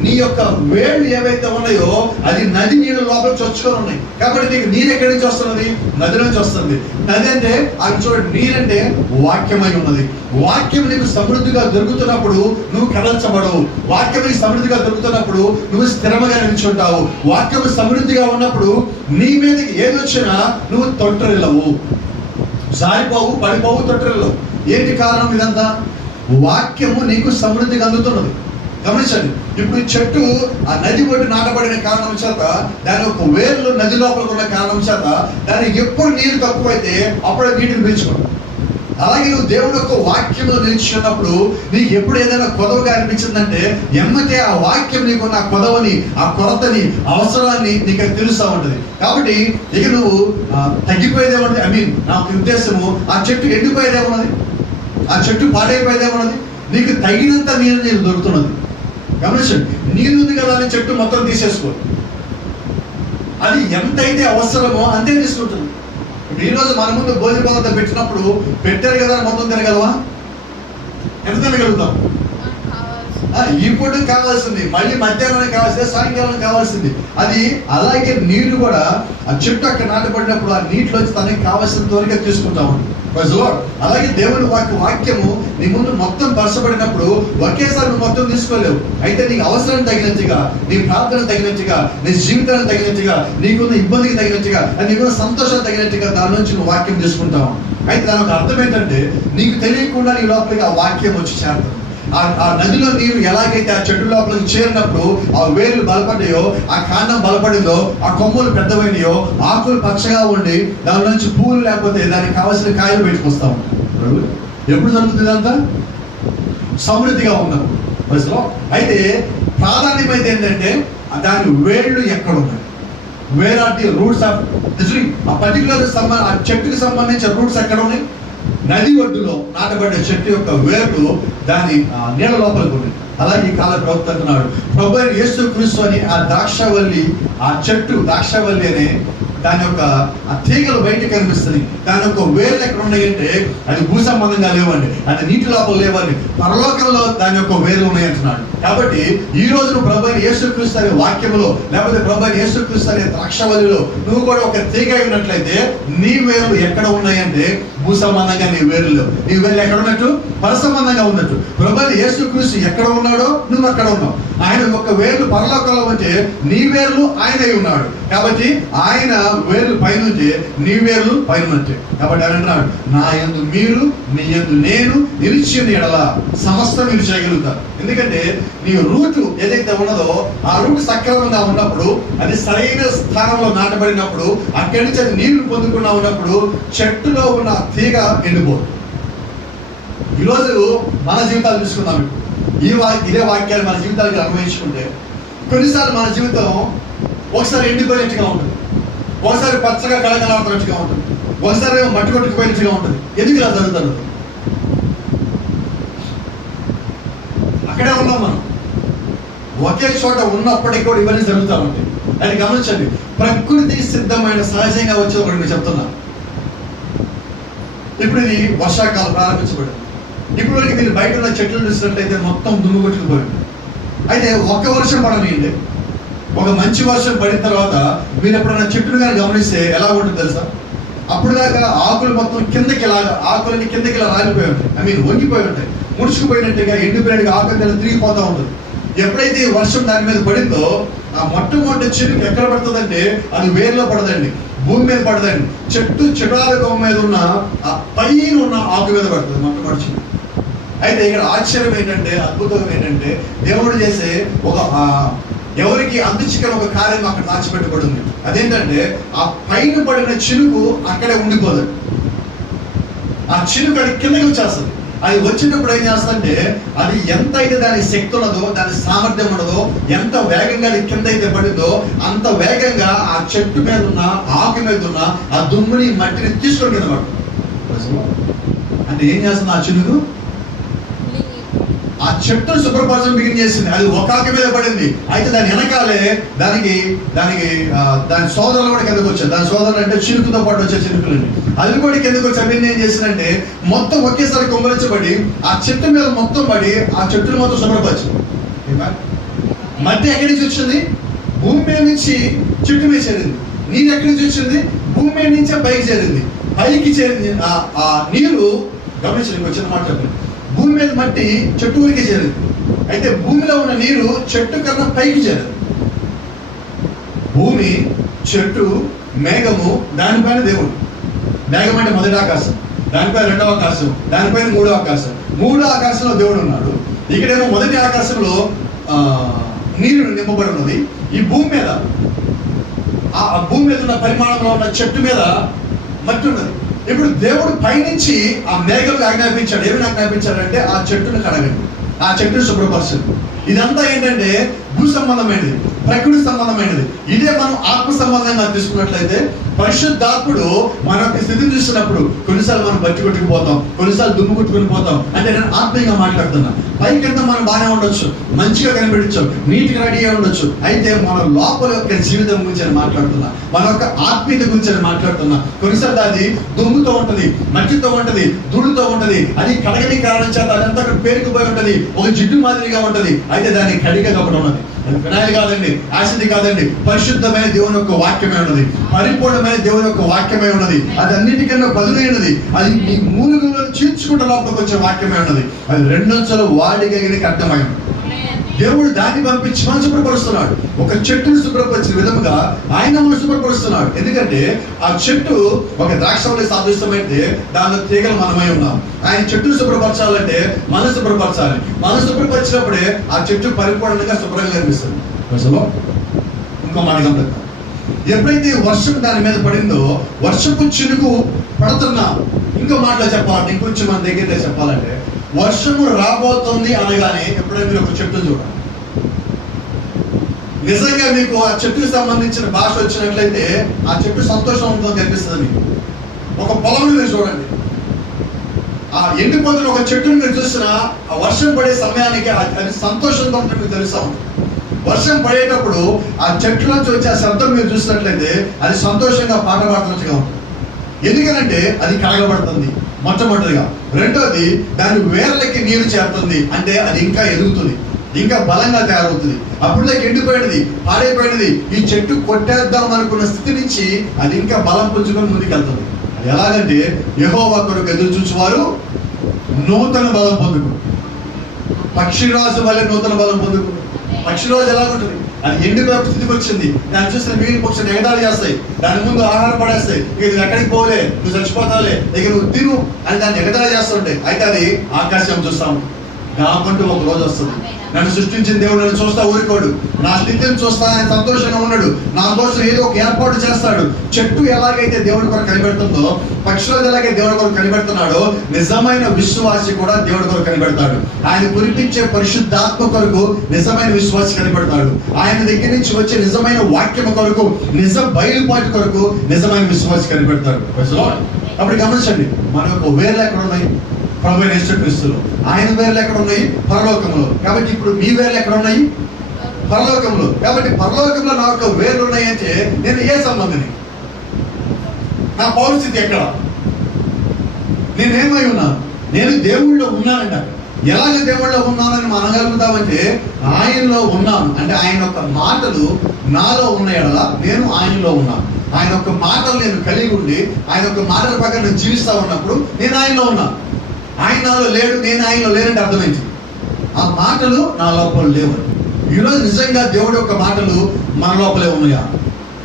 నీ యొక్క వేళ్ళు ఏవైతే ఉన్నాయో అది నది నీళ్ళ లోపల చొచ్చుకొని ఉన్నాయి. కాబట్టి నీకు నీరు ఎక్కడి నుంచి వస్తున్నది? నది నుంచి వస్తుంది. నది అంటే అది చూడండి, నీరంటే వాక్యమై ఉన్నది. వాక్యం నీకు సమృద్ధిగా దొరుకుతున్నప్పుడు నువ్వు కదల్చబడవు. వాక్యం నీకు సమృద్ధిగా దొరుకుతున్నప్పుడు నువ్వు స్థిరముగా నిల్చుంటావు. వాక్యం సమృద్ధిగా ఉన్నప్పుడు నీ మీదకి ఏదొచ్చినా నువ్వు తొట్టిల్లవు, జారిపోవు, పడిపోవు, తొట్టిల్లవు. ఏంటి కారణం? ఇదంతా వాక్యము నీకు సమృద్ధిగా అందుతున్నది. గమనించండి, ఇప్పుడు ఈ చెట్టు ఆ నది ఒడ్డు నాటబడిన కారణం చేత, దాని యొక్క వేర్లు నది లోపల ఉన్న కారణం చేత దానికి ఎప్పుడు నీరు తక్కువైతే అప్పుడే నీటిని పీల్చుకోండి. అలాగే నువ్వు దేవుడు యొక్క వాక్యంలో నిలిచినప్పుడు నీకు ఎప్పుడు ఏదైనా కొదవగా అనిపించిందంటే, ఎమ్మటే ఆ వాక్యం నీకున్న ఆ కొదవని, ఆ కొరతని, అవసరాన్ని నీకు తెలుస్తూ ఉంటుంది. కాబట్టి ఇక నువ్వు తగ్గిపోయేదేమన్నది, నా ఒక ఉద్దేశము, ఆ చెట్టు ఎండిపోయేదేమన్నది, ఆ చెట్టు పాడైపోయేదేమన్నది, నీకు తగినంత నీరు నీకు దొరుకుతున్నది. గమనించండి, నీరు ఉంది కదా అని చెట్టు మొత్తం తీసేసుకో, అది ఎంతైతే అవసరమో అంతే తీసుకుంటుంది. ఇప్పుడు ఈరోజు మన ముందు భోజన పదార్థం పెట్టినప్పుడు పెట్టారు కదా మొత్తం తినగలవా? ఎంత తినగలుగుతాం? ఇప్పుడు కావాల్సింది, మళ్ళీ మధ్యాహ్నం కావాల్సింది, సాయంకాలం కావాల్సింది. అది అలాగే నీరు కూడా ఆ చెట్టు అక్కడ నాటబడినప్పుడు ఆ నీటిలోంచి తనకి కావాల్సినంత వరకే తీసుకుంటాము. అలాగే దేవుని వాక్యము నీ ముందు మొత్తం పరచబడినప్పుడు ఒకేసారి నువ్వు మొత్తం తీసుకోలేవు. అయితే నీకు అవసరం తగినట్టుగా, నీ ప్రార్థన తగినట్టుగా, నీ జీవితానికి తగినట్టుగా, నీకున్న ఇబ్బందికి తగినట్టుగా, నీకున్న సంతోషం తగినట్టుగా దాని నుంచి నువ్వు వాక్యం తీసుకుంటావు. అయితే దానికి అర్థం ఏంటంటే, నీకు తెలియకుండా నీ లోపలికి ఆ వాక్యం వచ్చి చేరుతుంది. ఆ నదిలో నీరు ఎలాగైతే ఆ చెట్టు లోపలికి చేరినప్పుడు ఆ వేర్లు బలపడ్డాయో, ఆ కాండం బలపడిందో, ఆ కొమ్మలు పెద్దవైనయో, ఆకులు పచ్చగా ఉండి దాని నుంచి పూలు లేకపోతే దానికి కావాల్సిన కాయలు పెట్టుకొస్తా ఉంటాం. ఎప్పుడు జరుగుతుంది ఇదంతా? సమృద్ధిగా ఉన్నప్పుడు. అయితే ప్రాధాన్యమైతే ఏంటంటే దాని వేళ్ళు ఎక్కడ ఉన్నాయి? Where are the roots of the tree. ఆ పర్టికులర్ ఆ చెట్టుకి సంబంధించిన రూట్స్ ఎక్కడ ఉన్నాయి? నది ఒడ్డులో నాటబడ్డ చెట్టు యొక్క వేర్లు దాని నీళ్ళ లోపలికి ఉన్నాయి. అలాగే ఈ కాల ప్రవక్త అంటున్నాడు, ప్రభువైన యేసుక్రీస్తు అని ఆ ద్రాక్షవల్లి, ఆ చెట్టు ద్రాక్షవల్లి అనే దాని యొక్క ఆ తీగలు బయట కనిపిస్తుంది. దాని యొక్క వేర్లు ఎక్కడ ఉన్నాయంటే అది భూ సంబంధంగా లేవండి, అది నీటి లోపల లేవండి, పరలోకంలో దాని యొక్క వేర్లు ఉన్నాయి అంటున్నాడు. కాబట్టి ఈ రోజు నువ్వు ప్రభువైన యేసుక్రీస్తు అనే వాక్యములో, లేకపోతే ప్రభువైన యేసుక్రీస్తు అనే ద్రాక్షవల్లిలో నువ్వు కూడా ఒక తీగ ఉన్నట్లయితే నీ వేర్లు ఎక్కడ ఉన్నాయంటే భూ సంబంధంగా నీ వేర్లు, నీ వేర్లు ఎక్కడ ఉన్నట్టు? పర సంబంధంగా ఉన్నట్టు. ప్రభువైన యేసుక్రీస్తు ఎక్కడ ఉన్నాడో నువ్వు అక్కడ ఉన్నావు. ఆయన యొక్క వేర్లు పరలోకంలో ఉంటే నీ వేర్లు ఆయనై ఉన్నాడు. కాబట్టి ఆయన వేర్లు పైన ఉంటే నీ వేర్లు పైన ఉంటాయి. కాబట్టి ఆయన అంటున్నాడు, నా యందు మీరు, నీ యందు నేను నిలిచిన ఎడల సమస్తం మీరు చేయగలుగుతారు. ఎందుకంటే నీ రూట్ ఏదైతే ఉన్నదో ఆ రూట్ సక్రమంగా ఉన్నప్పుడు, అది సరైన స్థానంలో నాటబడినప్పుడు, అక్కడి నుంచి అది నీళ్లు పొందుకున్నా ఉన్నప్పుడు చెట్టులో ఉన్న తీగ ఎండిపోదు. ఈరోజు మన జీవితాలు చూసుకుందాం. ఇదే వాక్యాలు మన జీవితాలకు అన్వయించుకుంటే కొన్నిసార్లు మన జీవితం ఒకసారి ఎండిపోయినట్టుగా ఉంటుంది, ఒకసారి పచ్చగా కళకళాడుతున్నట్టుగా ఉంటుంది, ఒకసారి ఏమో మట్టి కొట్టుకుపోయినట్టుగా ఉంటుంది. ఎందుకు ఇలా జరుగుతుంది? అక్కడే ఉన్నాం మనం, ఒకే చోట ఉన్నప్పటికీ కూడా ఇవన్నీ జరుగుతూ ఉంటాయి. అది గమనించండి. ప్రకృతి సిద్ధమైన సహజంగా వచ్చే ఒకటి నేను చెప్తున్నా. ఇప్పుడు ఇది వర్షాకాలం ప్రారంభించబడింది. ఇప్పుడు మీరు బయట ఉన్న చెట్లు చూసినట్లయితే మొత్తం దుమ్ము కొట్టుకుపోయింది. అయితే ఒక్క వర్షం పడనియండి, ఒక మంచి వర్షం పడిన తర్వాత మీరు ఎప్పుడైనా చెట్లు కానీ గమనిస్తే ఎలా ఉంటుంది తెలుసా? అప్పుడు దాకా ఆకులు మొత్తం ఆకులన్నీ కిందకి ఇలా రాలిపోయి ఉంటాయి, వంగిపోయి ఉంటాయి, ముడుచుకుపోయినట్టుగా ఎండిపోయినట్టుగా ఆకులు తిరిగిపోతూ ఉంటుంది. ఎప్పుడైతే వర్షం దాని మీద పడిందో ఆ మొట్టమొదటి చిరుకు ఎక్కడ పడుతుందంటే అది వేర్లో పడదండి, భూమి మీద పడదండి, చెటాల మీద ఉన్న ఆ పైన ఉన్న ఆకు మీద పడుతుంది మొట్టమొదటి చిరుకు. అయితే ఇక్కడ ఆశ్చర్యం ఏంటంటే, అద్భుతం ఏంటంటే, దేవుడు చేసే ఒక ఎవరికి అంతుచిక్కని ఒక కార్యం అక్కడ దాచిపెట్టబడింది. అదేంటంటే ఆ పైన పడిన చినుకు అక్కడే ఉండిపోదు. ఆ చినుకు అది కిందకి వచ్చేస్తుంది. అది వచ్చినప్పుడు ఏం చేస్తుందంటే అది ఎంత అయితే దాని శక్తి ఉన్నదో, దాని సామర్థ్యం ఉన్నదో, ఎంత వేగంగా అది కింద అయితే పడిందో అంత వేగంగా ఆ చెట్టు మీద ఉన్న ఆకు మీద ఉన్న ఆ దుమ్ముని మట్టిని తీసుకొని కింద పడుతుంది. అంటే ఏం చేస్తుంది? ఆ చినుకు ఆ చెట్టును శుభ్రపరచడం బిగిన్ చేసింది. అది ఒక ఆకు మీద పడింది. అయితే దాని వెనకాలే దాని సోదరులు కూడా కిందకు వచ్చాయి. దాని సోదరులు అంటే చినుకుతో పాటు వచ్చే చినుకులండి, అది కూడా కిందకు వచ్చి అవన్నీ ఏం చేసిందంటే మొత్తం ఒకేసారి కొమ్మరించబడి ఆ చెట్టు మీద మొత్తం పడి ఆ చెట్టును మొత్తం శుభ్రపరిచింది. మట్టి ఎక్కడి నుంచి వచ్చింది? భూమి మీద నుంచి చెట్టు మీద చేరింది. నీరు ఎక్కడి నుంచి వచ్చింది? భూమి మీద నుంచే పైకి చేరింది. పైకి చేరింది ఆ నీరు. గమనించండి, వచ్చిన మాట చెప్పండి. భూమి మీద మట్టి చెట్టు ఊరికి చేరింది. అయితే భూమిలో ఉన్న నీరు చెట్టు కన్నా పైకి చేరదు. భూమి, చెట్టు, మేఘము, దానిపైన దేవుడు. మేఘం అంటే మొదటి ఆకాశం, దానిపైన రెండవ ఆకాశం, దానిపైన మూడో ఆకాశం. మూడో ఆకాశంలో దేవుడు ఉన్నాడు. ఇక్కడేమో మొదటి ఆకాశంలో నీరు నింపబడి ఉన్నది. ఈ భూమి మీద ఆ భూమి మీద ఉన్న పరిమాణంలో ఉన్న చెట్టు మీద మట్టి ఉన్నది. ఇప్పుడు దేవుడు పైనుంచి ఆ మేఘాలకు ఆజ్ఞాపించాడు. ఏమి ఆజ్ఞాపించాడంటే ఆ చెట్టును కడగండి, ఆ చెట్టును శుభ్రపరచండి. ఇదంతా ఏంటంటే భూ సంబంధమైనది, ప్రకృతి సంబంధమైనది. ఇదే మనం ఆత్మ సంబంధంగా తీసుకున్నట్లయితే పరిశుద్ధాత్ముడు మన యొక్క స్థితిని చూసినప్పుడు కొన్నిసార్లు మనం బట్టి కొట్టుకుపోతాం, కొన్నిసార్లు దుమ్ము కొట్టుకుని పోతాం. అంటే నేను ఆత్మీయంగా మాట్లాడుతున్నా. పైకింత మనం బాగానే ఉండొచ్చు, మంచిగా కనిపించచ్చు, నీట్గా రెడీ అయి ఉండొచ్చు. అయితే మన లోపల యొక్క జీవితం గురించి అని మాట్లాడుతున్నా, మన యొక్క ఆత్మీయత గురించి అని మాట్లాడుతున్నా. కొన్నిసార్లు అది దుమ్ముతో ఉంటది, మట్టితో ఉంటది, ధూళితో ఉంటది. అది కడగని కారణం చేత అదంతా అక్కడ పేరుకుపోయి ఉంటది, ఒక జిడ్డు మాదిరిగా ఉంటది. అయితే దాన్ని కడిగేది ఒకటి ఉన్నది. అది ఫినాయిల్ కాదండి, యాసిడ్ కాదండి, పరిశుద్ధమైన దేవుని యొక్క వాక్యమే ఉన్నది, పరిపూర్ణమైన దేవుని యొక్క వాక్యమే ఉన్నది. అది అన్నిటికన్నా బదులైనది. అది మీ మూలుగులను చీల్చుకుంటే లోపలికి వచ్చే వాక్యమే ఉన్నది. అది రెండంచెలు వాడిగలిగినకి అర్థమైంది. దేవుడు దాన్ని పంపించి మనం శుభ్రపరుస్తున్నాడు. ఒక చెట్టును శుభ్రపరిచిన విధముగా ఆయన మనం శుభ్రపరుస్తున్నాడు. ఎందుకంటే ఆ చెట్టు ఒక ద్రాక్షవల్లి సాదృశ్యమైతే దానిలో తీగలు మనమై ఉన్నాం. ఆయన చెట్టును శుభ్రపరచాలంటే మనం శుభ్రపరచాలి. మనం శుభ్రపరిచినప్పుడే ఆ చెట్టు పరిపూర్ణంగా శుభ్రంగా కనిపిస్తుంది. ఇంకో మాట గమనిద్దాం. ఎప్పుడైతే వర్షం దాని మీద పడిందో, వర్షపు చినుకు పడుతున్నా, ఇంకో మాటలో చెప్పాలంటే, ఇంకొంచెం మన దగ్గర చెప్పాలంటే, వర్షము రాబోతుంది అనగానే ఎప్పుడైనా మీరు ఒక చెట్టు చూడండి. నిజంగా మీకు ఆ చెట్టుకు సంబంధించిన భాష వచ్చినట్లయితే ఆ చెట్టు సంతోషంతో కనిపిస్తుంది. మీకు ఒక పొలం మీరు చూడండి, ఆ ఎండిపోతున్న ఒక చెట్టును మీరు చూసినా ఆ వర్షం పడే సమయానికి అది సంతోషంతో ఉంటే మీకు తెలుసా ఉంటుంది. వర్షం పడేటప్పుడు ఆ చెట్టులోంచి వచ్చే ఆ శబ్దం మీరు చూసినట్లయితే అది సంతోషంగా పాట పాడుతున్నట్టుగా ఉంటుంది. ఎందుకనంటే అది కడగబడుతుంది మొట్టమొదటిగా. రెండోది దాని వేర్లకి నీరు చేరుతుంది, అంటే అది ఇంకా ఎదుగుతుంది, ఇంకా బలంగా తయారవుతుంది. అప్పుడు దాకా ఎండిపోయినది, పాడైపోయినది, ఈ చెట్టు కొట్టేద్దాం అనుకున్న స్థితి నుంచి అది ఇంకా బలం పుంజుకొని ముందుకెళ్తుంది. అది ఎలాగంటే యెహోవా కొరకు ఎదురు చూసేవారు నూతన బలం పొందుకు, పక్షిరాజు వల్ల నూతన బలం పొందుకు. పక్షిరాజు ఎలాగుంటుంది? అది ఎండిపోయే స్థితికి వచ్చింది. దాన్ని చూసిన మిగిలిన పక్షులు ఎగతాళి చేస్తాయి, దాని ముందు ఆహారం పడేస్తాయి. ఇక నువ్వు ఎక్కడికి పోలే, నువ్వు చచ్చిపోతావులే, ఇక నువ్వు తిను అని దాన్ని ఎగతాళి చేస్తుంటాయి. అయితే అది ఆకాశం చూస్తాము, నాకంటూ ఒక రోజు వస్తుంది. నన్ను సృష్టించిన దేవుడు నన్ను చూస్తా ఊరుకోడు, నా స్థితిని చూస్తా ఆయన సంతోషంగా ఉన్నాడు, నా కోసం ఏదో ఒక ఏర్పాటు చేస్తాడు. చెట్టు ఎలాగైతే దేవుడి కొరకు కనిపెడుతుందో, పక్షులకు ఎలాగైతే దేవుడి కొరకు కనిపెడుతున్నాడో, నిజమైన విశ్వాసి కూడా దేవుడి కొరకు కనిపెడతాడు. ఆయన కురిపించే పరిశుద్ధాత్మ కొరకు నిజమైన విశ్వాసి కనిపెడతాడు. ఆయన దగ్గర నుంచి వచ్చే నిజమైన వాక్యం కొరకు, నిజ బయలుపాటు కొరకు నిజమైన విశ్వాసి కనిపెడతాడు. అప్పుడు గమనించండి, మన యొక్క వేర్లు ఎక్కడ ఉన్నాయి? ప్రభువైన యేసుక్రీస్తులో. ఆయన వేర్లు ఎక్కడ ఉన్నాయి? పరలోకంలో. కాబట్టి ఇప్పుడు మీ వేర్లు ఎక్కడ ఉన్నాయి? పరలోకంలో. కాబట్టి పరలోకంలో నా యొక్క వేర్లు ఉన్నాయి అంటే నేను ఏ సంబంధిని? నా పౌరస్థితి ఎక్కడ? నేనేమై ఉన్నాను? నేను దేవుళ్ళో ఉన్నానంట. ఎలాగ దేవుళ్ళో ఉన్నానని మనం అనగలుగుతామంటే, ఆయనలో ఉన్నాను అంటే ఆయన యొక్క మాటలు నాలో ఉన్నాయలా నేను ఆయనలో ఉన్నాను. ఆయన యొక్క మాటలు నేను కలిగి ఉండి ఆయన యొక్క మాటల ప్రకారం నేను జీవిస్తా ఉన్నప్పుడు నేను ఆయనలో ఉన్నాను. ఆయన నాలో లేడు, నేను ఆయనలో లేనంటే అర్థమైంది. ఆ మాటలు నా లోపల లేవు. ఈరోజు నిజంగా దేవుడి యొక్క మాటలు మన లోపలే ఉన్నాయా?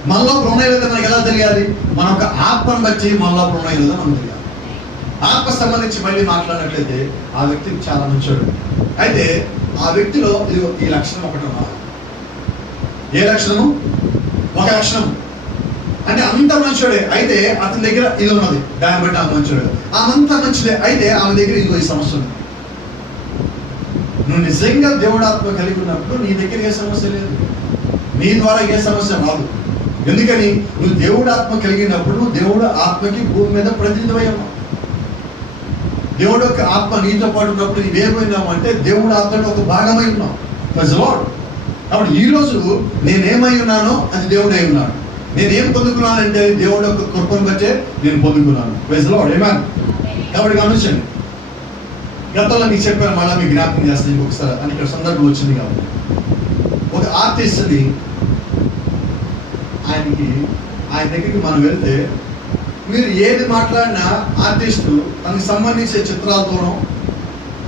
మన లోపల ఉన్నాయి లేదా మనకి ఎలా తెలియాలి? మన యొక్క ఆత్మను బట్టి మన లోపల ఉన్నాయి లేదా మనకు తెలియాలి. ఆత్మ సంబంధించి మళ్ళీ మాట్లాడినట్లయితే ఆ వ్యక్తి చాలా మంచోడు. అయితే ఆ వ్యక్తిలో ఈ లక్షణం ఒకటి ఉన్నది. ఏ లక్షణము? ఒక లక్షణం అంటే అంత మంచోడే, అయితే అతని దగ్గర ఇది ఉన్నది, దాన్ని బట్టి ఆమె మంచోడు. ఆమంతా మంచిదే, అయితే ఆమె దగ్గర ఇదిగో ఈ సమస్య ఉంది. నువ్వు నిజంగా దేవుడు ఆత్మ కలిగి ఉన్నప్పుడు నీ దగ్గర ఏ సమస్య లేదు, నీ ద్వారా ఏ సమస్య రాదు. ఎందుకని? నువ్వు దేవుడు ఆత్మ కలిగినప్పుడు దేవుడు ఆత్మకి భూమి మీద ప్రతినిధివై ఉన్నావు. దేవుడు యొక్క ఆత్మ నీతో పాటు ఉన్నప్పుడు నీవేమైనావు అంటే దేవుడు ఆత్మలో ఒక భాగమై ఉన్నావు. కాబట్టి ఈరోజు నేనేమై ఉన్నానో అది దేవుడై ఉన్నాడు. నేనేం పొందుకున్నానంటే దేవుడు యొక్క కృపను బట్టే నేను పొందుకున్నాను. ఏమేన్? కాబట్టి గమనించండి, గతంలో మీకు చెప్పాను, మళ్ళీ మీకు జ్ఞాపకం చేస్తాను ఇంకొకసారి అని ఇక్కడ సందర్భం వచ్చింది. కాబట్టి ఒక ఆర్టిస్ట్ని ఆయన దగ్గరికి మనం వెళ్తే, మీరు ఏది మాట్లాడినా ఆర్టిస్టు తనకు సంబంధించే చిత్రాలతోనో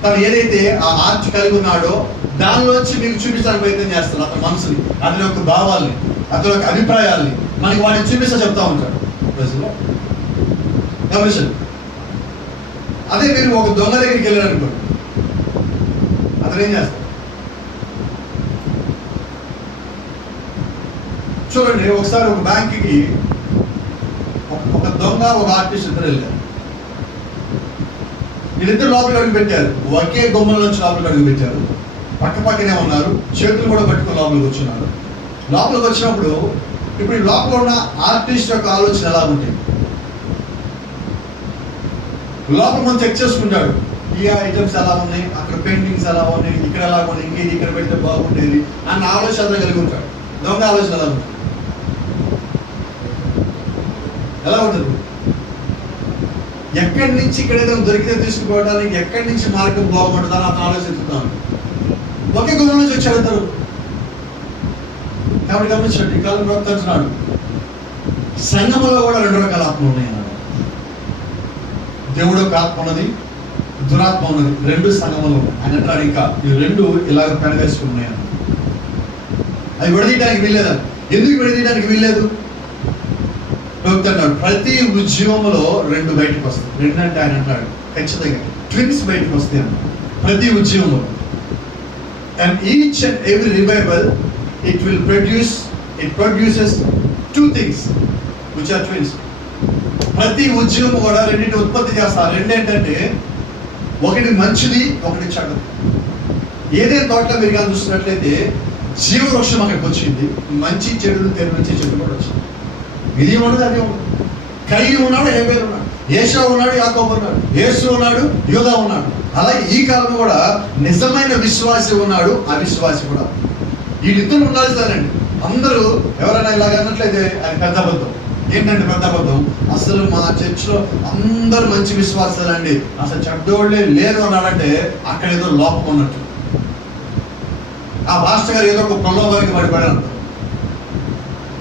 తను ఏదైతే ఆ ఆర్ట్ కలిగి ఉన్నాడో దానిలోంచి మీకు చూపించడానికి ప్రయత్నం చేస్తారు. అతని మనసుని, అతని యొక్క భావాల్ని, అతని యొక్క అభిప్రాయాల్ని మనకి వాటిని చూపిస్తా చెప్తా ఉంటాడు. గమనించండి. అదే మీరు ఒక దొంగ దగ్గరికి వెళ్ళారనుకోండి, అతను ఏం చేస్తాడు? చూడండి, ఒకసారి ఒక బ్యాంక్కి ఒక దొంగ ఒక ఆర్టిస్ట్ ఇద్దరు వెళ్ళారు. వీళ్ళిద్దరు లోపలికి అడుగు పెట్టారు, ఒకే గుమ్మల నుంచి లోపలికి అడుగు పెట్టారు. పక్క పక్కనే ఉన్నారు, చేతులు కూడా పట్టుకుని లోపలికి వచ్చినారు. లోపలికి వచ్చినప్పుడు ఇప్పుడు ఈ లోపల ఉన్న ఆర్టిస్ట్ యొక్క ఆలోచన ఎలా ఉంటుంది? లోపల మనం చెక్ చేసుకుంటాడు, ఈ ఐటమ్స్ ఎలా ఉన్నాయి, అక్కడ పెయింటింగ్స్ ఎలా ఉన్నాయి, ఇక్కడ ఎలా ఉన్నాయి, ఇంకేది ఇక్కడ పెడితే బాగుండేది అన్న ఆలోచన కలిగి ఉంటాడు. దొంగ ఆలోచన ఎలా ఉంటుంది? ఎలా ఉంటుంది? ఎక్కడి నుంచి ఇక్కడ ఏదైనా దొరికితే తీసుకుపోవడానికి ఎక్కడి నుంచి మార్గం బాగుంటుందని అతను ఆలోచిస్తున్నాను. ఒకే గుణం నుంచి వచ్చి అడుగుతారు. కాబట్టి గమనించండి, ఈ కాలం ప్రవర్తించినాడు. సంఘములో కూడా రెండు రకాల ఆత్మలు ఉన్నాయి అన్నాడు. దేవుడు ఒక ఆత్మ ఉన్నది, దురాత్మ ఉన్నది, రెండు సంఘములు ఆయన అంటాడు. ఇంకా ఈ రెండు ఇలాగ పెనవేసుకుని ఉన్నాయి అన్నాడు. అది విడదీయడానికి వీల్లేదని. ఎందుకు విడదీయడానికి వీల్లేదు? చెప్తున్నాడు, ప్రతి ఉద్యమంలో రెండు బయటకు వస్తాయి. రెండు అంటే ఆయన అంటాడు ఖచ్చితంగా ట్విన్స్ బయటకు వస్తాయి అన్నాడు. ప్రతి ఉద్యమంలో. And each and every revival, it produces two things which are twins. ప్రతి ఉద్యమం కూడా రెండింటి ఉత్పత్తి చేస్తారు. రెండేంటంటే, ఒకటి మంచిది, ఒకటి చెడ్డది. ఏదైనా తోటలో మీరు కానీ చూస్తున్నట్లయితే జీవవృక్షం అక్కడికి వచ్చింది, మంచి చెడును తెరవచ్చే చెడు కూడా వచ్చింది. ఇది ఉన్నది, అది ఉన్నది. కయ్యి ఉన్నాడు, హేబేలు ఉన్నాడు, ఏషా ఉన్నాడు, యాకోబు ఉన్నాడు, యేసు ఉన్నాడు, యూదా ఉన్నాడు. అలాగే ఈ కాలంలో కూడా నిజమైన విశ్వాసి ఉన్నాడు, అవిశ్వాసి కూడా. వీళ్ళిద్దరు ఉండాలి సారండి. అందరూ ఎవరైనా ఇలాగ అన్నట్లయితే అది పెద్ద అబద్ధం. ఏంటంటే పెద్ద అబద్ధం? అసలు మా చర్చిలో అందరూ మంచి విశ్వాసాలండి, అసలు చెడ్డోళ్ళే లేదు అన్నాడంటే అక్కడ ఏదో లోపం ఉన్నట్టు. ఆ పాస్టర్ గారు ఏదో ఒక ప్రలోభానికి పడిపడారు.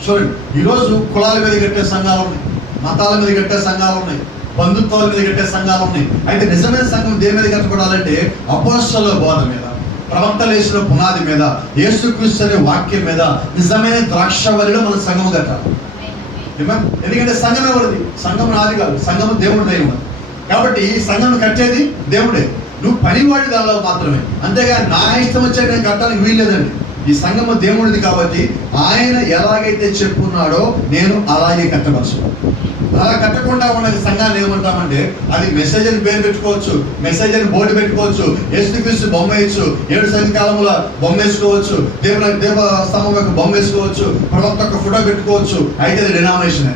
చూడండి, ఈరోజు కులాల మీద కట్టే సంఘాలు ఉన్నాయి, మతాల మీద కట్టే సంఘాలు ఉన్నాయి, బంధుత్వాల మీద కట్టే సంఘాలు ఉన్నాయి. అయితే నిజమైన సంఘం దేని మీద కట్టబడాలంటే అపోస్తలుల బోధ మీద, ప్రవక్తలు వేసిన పునాది మీద, యేసుక్రీస్తు అనే వాక్యం మీద నిజమైన ద్రాక్షవల్లిలో మన సంఘము కట్టాలి. ఎందుకంటే సంఘం ఎవరిది? సంఘం నాది కాదు, సంఘము దేవుడి దైవం. కాబట్టి ఈ సంఘం కట్టేది దేవుడే. నువ్వు పనివాడి దానిలో మాత్రమే, అంతేగాని నా ఇష్టం వచ్చే నేను కట్టడానికి వీల్లేదండి. ఈ సంఘము దేవుడిది కాబట్టి ఆయన ఎలాగైతే చెప్పున్నాడో నేను అలాగే కట్టవచ్చు. అలా కట్టకుండా ఉన్న సంఘాన్ని ఏమంటామంటే అది మెసేజ్ అని పేరు పెట్టుకోవచ్చు, మెసేజ్ అని బోర్డు పెట్టుకోవచ్చు, యేసుక్రీస్తు బొమ్మ వేయచ్చు, 7 సంఖ్యాలముల బొమ్మ వేసుకోవచ్చు, దేవస్తంభం యొక్క బొమ్మ వేసుకోవచ్చు, ప్రవక్త యొక్క ఫోటో పెట్టుకోవచ్చు. అయితే అది డినామినేషన్.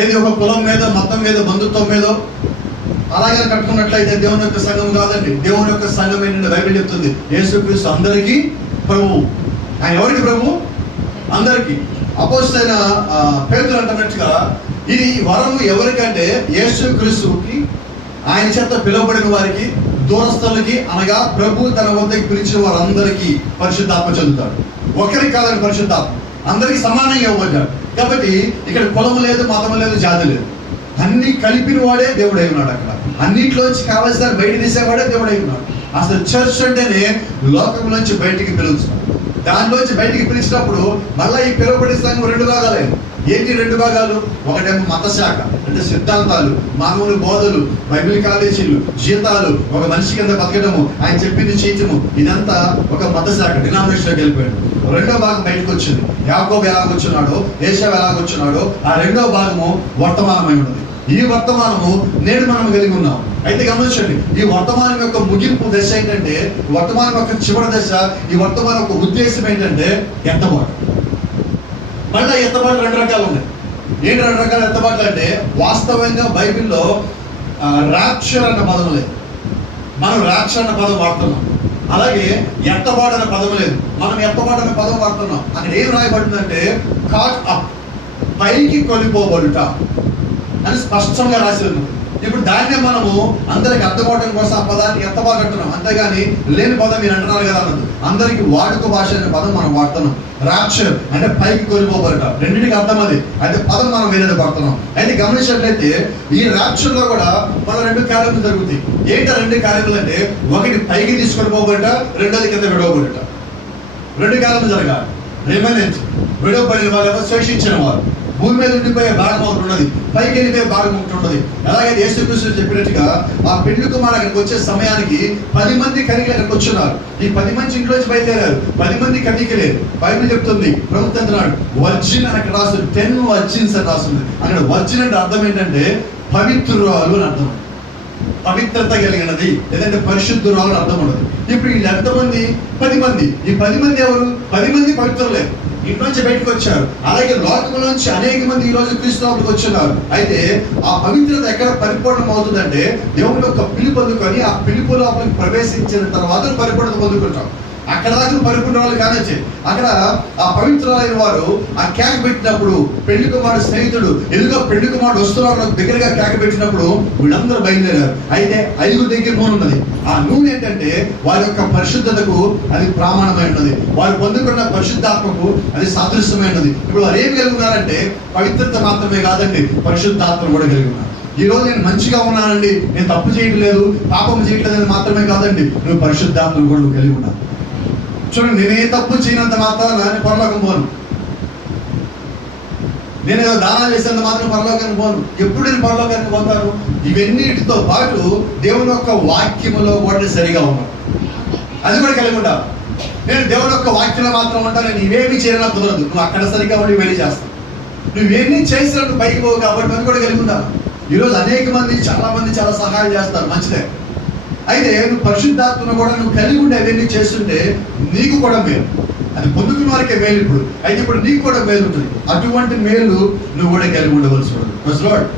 ఏది ఒక కులం మీద, మతం మీద, బంధుత్వం మీద అలాగే కట్టుకున్నట్లయితే దేవుని యొక్క సంఘం కాదండి. దేవుని యొక్క సంఘం ఏంటంటే బైబిల్ చెప్తుంది యేసుక్రీస్తు అందరికీ ప్రభువు. ఆయన ఎవరికి ప్రభువు? అందరికీ. అపోస్తలుడైన పేతురు అంటున్నట్టుగా ఇది వరము ఎవరికంటే యేసుక్రీస్తుకి, ఆయన చేత పిలువబడిన వారికి, దూరస్థులకి, అనగా ప్రభు తన వద్దకి పిలిచిన వారందరికీ పరిశుద్ధాత్మ చెందుతాడు. ఒకరికి కాదని పరిశుద్ధాత్మ అందరికీ సమానంగా ఇవ్వబడ్డాడు. కాబట్టి ఇక్కడ కులము లేదు, మతము లేదు, జాతి లేదు, అన్ని కలిపిన వాడే దేవుడై ఉన్నాడు. అక్కడ అన్నింటిలోంచి కావాల్సిన బయట తీసేవాడే దేవుడై ఉన్నాడు. అసలు చర్చ్ అంటేనే లోకంలోంచి బయటికి పిలుస్తున్నాడు. దానిలోంచి బయటికి పిలిచినప్పుడు మళ్ళీ ఈ పిలువబడి సంఘం 2 భాగాలే. ఏంటి 2 భాగాలు? ఒకటేమో మత శాఖ, అంటే సిద్ధాంతాలు, మామూలు బోధలు, బైబిల్ కాలేజీలు, జీతాలు, ఒక మనిషి కింద బతకడము, ఆయన చెప్పింది చేయటము, ఇదంతా ఒక మత శాఖ, డినామినేషన్కి వెళ్ళిపోయాడు. 2వ భాగం బయటకు వచ్చింది. యాకోబు ఎలాగొచ్చున్నాడో, ఏశావు ఎలాగొచ్చున్నాడో, ఆ 2వ భాగము వర్తమానమై ఉన్నది. ఈ వర్తమానము నేడు మనం కలిగి ఉన్నాం. అయితే గమనించండి, ఈ వర్తమానం యొక్క ముగింపు దశ ఏంటంటే, వర్తమానం యొక్క చివరి దశ, ఈ వర్తమానం యొక్క ఉద్దేశం ఏంటంటే ఎత్తబాటు. మళ్ళీ ఎత్తబాటు 2 రకాలు ఉన్నాయి. ఏంటి 2 రకాల ఎత్తబాట్లు అంటే, వాస్తవంగా బైబిల్లో ర్యాప్చర్ అన్న పదం లేదు, మనం ర్యాప్చర్ అన్న పదం వాడుతున్నాం. అలాగే ఎత్తబాటు అనే పదం లేదు, మనం ఎత్తబాటు అనే పదం వాడుతున్నాం. అక్కడ ఏం రాయబడిందంటే కాట్ అప్, పైకి కొనిపోబడుట అని స్పష్టంగా రాసి ఉంది. ఇప్పుడు దాన్నే మనము అందరికి అర్థమవడం కోసం ఆ పదాన్ని ఎత్తబాటు అంటున్నాం, అంతేగాని లేని పదం మీరు అంటున్నారు కదా అన్నది. అందరికి వాడుక భాష అనే పదం మనం వాడుతున్నాం. ర్యాప్చర్ అంటే పైకి కొనిపోబడట, రెండింటికి అర్థం అది. అయితే పదం మనం వేరేది పడుతున్నాం. అయితే గమనించినట్లయితే ఈ ర్యాప్చర్ లో కూడా మన 2 కార్యములు జరుగుతాయి. ఏంటి 2 కార్యములు అంటే, ఒకటి పైకి తీసుకొని పోబడట, రెండోది కింద విడవబడట. 2 కార్యములు జరగాలి. రిమైనెన్స్, విడవబడిన వారు, శేషించిన వారు. భూమి మీద ఉండిపోయే భాగం ఒకటి ఉన్నది, పైకి వెళ్ళిపోయే భాగం ఒకటి ఉన్నది. అలాగే యేసుక్రీస్తు చెప్పినట్టుగా ఆ పెళ్లి కుమారుడు అక్కడికి వచ్చే సమయానికి 10 మంది కన్యకలు అక్కడికి వచ్చున్నారు. ఈ 10 మంది ఇంట్లోంచి బయలుదేరారు, 10 మంది కన్యకలే. బైబిల్ చెప్తుంది, ప్రభుత్వం అంటున్నాడు వర్జిన్ అని అక్కడ రాస్తుంది, 10 వర్జిన్స్ అని రాస్తుంది. అక్కడ వర్జిన్ అంటే అర్థం ఏంటంటే పవిత్రురాలు అని అర్థం, పవిత్రత కలిగినది, లేదంటే పరిశుద్ధురాలు అని అర్థం ఉండదు. ఇప్పుడు వీళ్ళు ఎంతమంది? 10 మంది. ఈ 10 మంది ఎవరు? 10 మంది పవిత్రులే, ఇంట్లోంచి బయటకు వచ్చారు. అలాగే లోకంలోంచి అనేక మంది ఈ రోజు క్రీస్తు లోపలికి వచ్చున్నారు. అయితే ఆ పవిత్రత ఎక్కడ పరిపూర్ణం అవుతుందంటే, దేవుని యొక్క పిలుపు పొందుకొని ఆ పిలుపు లోపలికి ప్రవేశించిన తర్వాత పరిపూర్ణత పొందుకుంటాం. అక్కడ దాకా పరిపూర్ణ వాళ్ళు కానొచ్చి, అక్కడ ఆ పవిత్రులైన వారు ఆ కేక పెట్టినప్పుడు, పెళ్లి కుమారుడు స్నేహితుడు ఎదురుగా పెళ్లి కుమారుడు వస్తున్నాడు దగ్గరగా కేక పెట్టినప్పుడు వీళ్ళందరూ బయలుదేరారు. అయితే 5 దగ్గర నూనె ఉన్నది. ఆ నూనె ఏంటంటే వారి యొక్క పరిశుద్ధతకు అది ప్రామాణమై ఉన్నది, వారు పొందుకున్న పరిశుద్ధాత్మకు అది సాదృశ్యమైనది. ఇప్పుడు వారు ఏం కలిగి ఉన్నారంటే పవిత్రత మాత్రమే కాదండి, పరిశుద్ధాత్మను కూడా కలిగి ఉన్నారు. ఈ రోజు నేను మంచిగా ఉన్నానండి, నేను తప్పు చేయట్లేదు, పాపం చేయట్లేదు అని మాత్రమే కాదండి, నువ్వు పరిశుద్ధాత్మను కూడా నువ్వు కలిగి ఉన్నావు. చూడండి, నేనే తప్పు చేయనంత మాత్రం నేను పరలోకం పోను, నేను ఏదో దానాలు చేసేంత మాత్రం పరలోకానికి పోను. ఎప్పుడు నేను పరలోకానికి పోతాను? ఇవన్నిటితో పాటు దేవుని యొక్క వాక్యములో కూడా సరిగా ఉన్నాను, అది కూడా కలిగి ఉంటాను. నేను దేవుని యొక్క వాక్యంలో మాత్రం ఉంటాను, నేను ఇవేమీ చేయాలన్నా కుదరదు. నువ్వు అక్కడ సరిగా ఉండి వెళ్ళి చేస్తావు. నువ్వేమీ చేసినా నువ్వు పైకి పోవు కాబట్టి అది కూడా కలిగి ఉంటాను. ఈరోజు అనేక మంది, చాలా మంది చాలా సహాయం చేస్తారు, మంచిదే. అయితే నువ్వు పరిశుద్ధాత్మను కూడా నువ్వు కలిగి ఉండి అవన్నీ చేస్తుంటే నీకు కూడా మేలు, అది పొందుకున్న వారికే మేలు. అయితే ఇప్పుడు నీకు కూడా మేలు ఉంటుంది. అటువంటి మేలు నువ్వు కూడా కలిగి ఉండవలసి ఉంటుంది.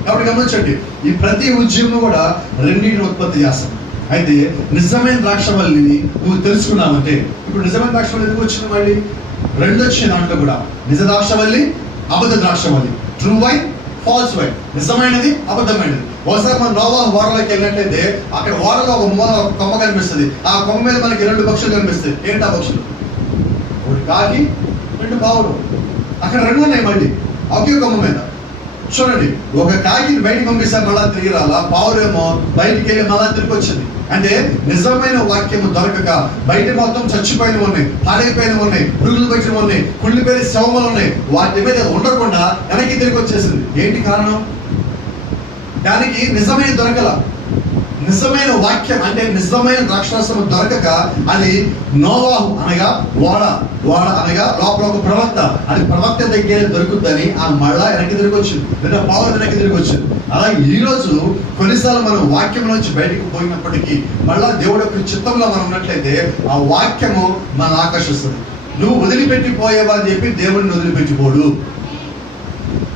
కాబట్టి గమనించండి, ఈ ప్రతి ఉద్యమం కూడా రెండింటిని ఉత్పత్తి చేస్తాం. అయితే నిజమైన ద్రాక్షవల్లిని నువ్వు తెలుసుకున్నావంటే, ఇప్పుడు నిజమైన ద్రాక్షవల్లి ఎందుకు వచ్చింది? మళ్ళీ 2 వచ్చిన దాంట్లో కూడా నిజ ద్రాక్షవల్లి, అబద్ధ ద్రాక్షవల్లి, ట్రూ వైన్, ఫాల్స్ వైన్, నిజమైనది, అబద్ధమైనది. ఒకసారి మనం నోవాహు ఓడలోకి వెళ్ళినట్లయితే అక్కడ ఓడలో ఒక కొమ్మ కనిపిస్తుంది. ఆ కొమ్మ మీద మనకి 2 పక్షులు కనిపిస్తాయి. ఏంటి ఆ పక్షులు? ఒకటి కాకి, 2 పావులు. అక్కడ 2 ఉన్నాయి మళ్ళీ ఒకే కొమ్మ మీద. చూడండి, ఒక కాకిని బయటికి పంపిస్తారు, మళ్ళా తిరిగి రాలా. పావురేమో బయటికి వెళ్ళి మళ్ళా తిరిగి వచ్చింది. అంటే నిజమైన వాక్యము దొరకక బయట మొత్తం చచ్చిపోయినవి ఉన్నాయి, పాడైపోయినవి ఉన్నాయి, పురుగులు పెట్టినవి ఉన్నాయి, కుళ్ళిపోయిన శవములు ఉన్నాయి. వాటి మీద ఉండకుండా వెనక్కి తిరిగి వచ్చేసింది. ఏంటి కారణం? దానికి నిజమైన దొరకల. నిజమైన వాక్యం అంటే నిజమైన ద్రాక్షారసము దొరకక అది నోవాహు అనగా ఓడ అనగా లోపల ఒక ప్రవక్త, అది ప్రవక్త దగ్గర దొరుకుతుందని ఆ మళ్ళా వెనక్కి తిరిగి వచ్చింది, లేదా పావులు వెనక్కి తిరిగి వచ్చింది. అలా ఈ రోజు కొన్నిసార్లు మనం వాక్యం నుంచి బయటికి పోయినప్పటికీ మళ్ళా దేవుడు యొక్క చిత్తంలో మనం ఉన్నట్లయితే ఆ వాక్యము మనం ఆకర్షిస్తుంది. నువ్వు వదిలిపెట్టి పోయేవని చెప్పి దేవుడిని వదిలిపెట్టిపోడు.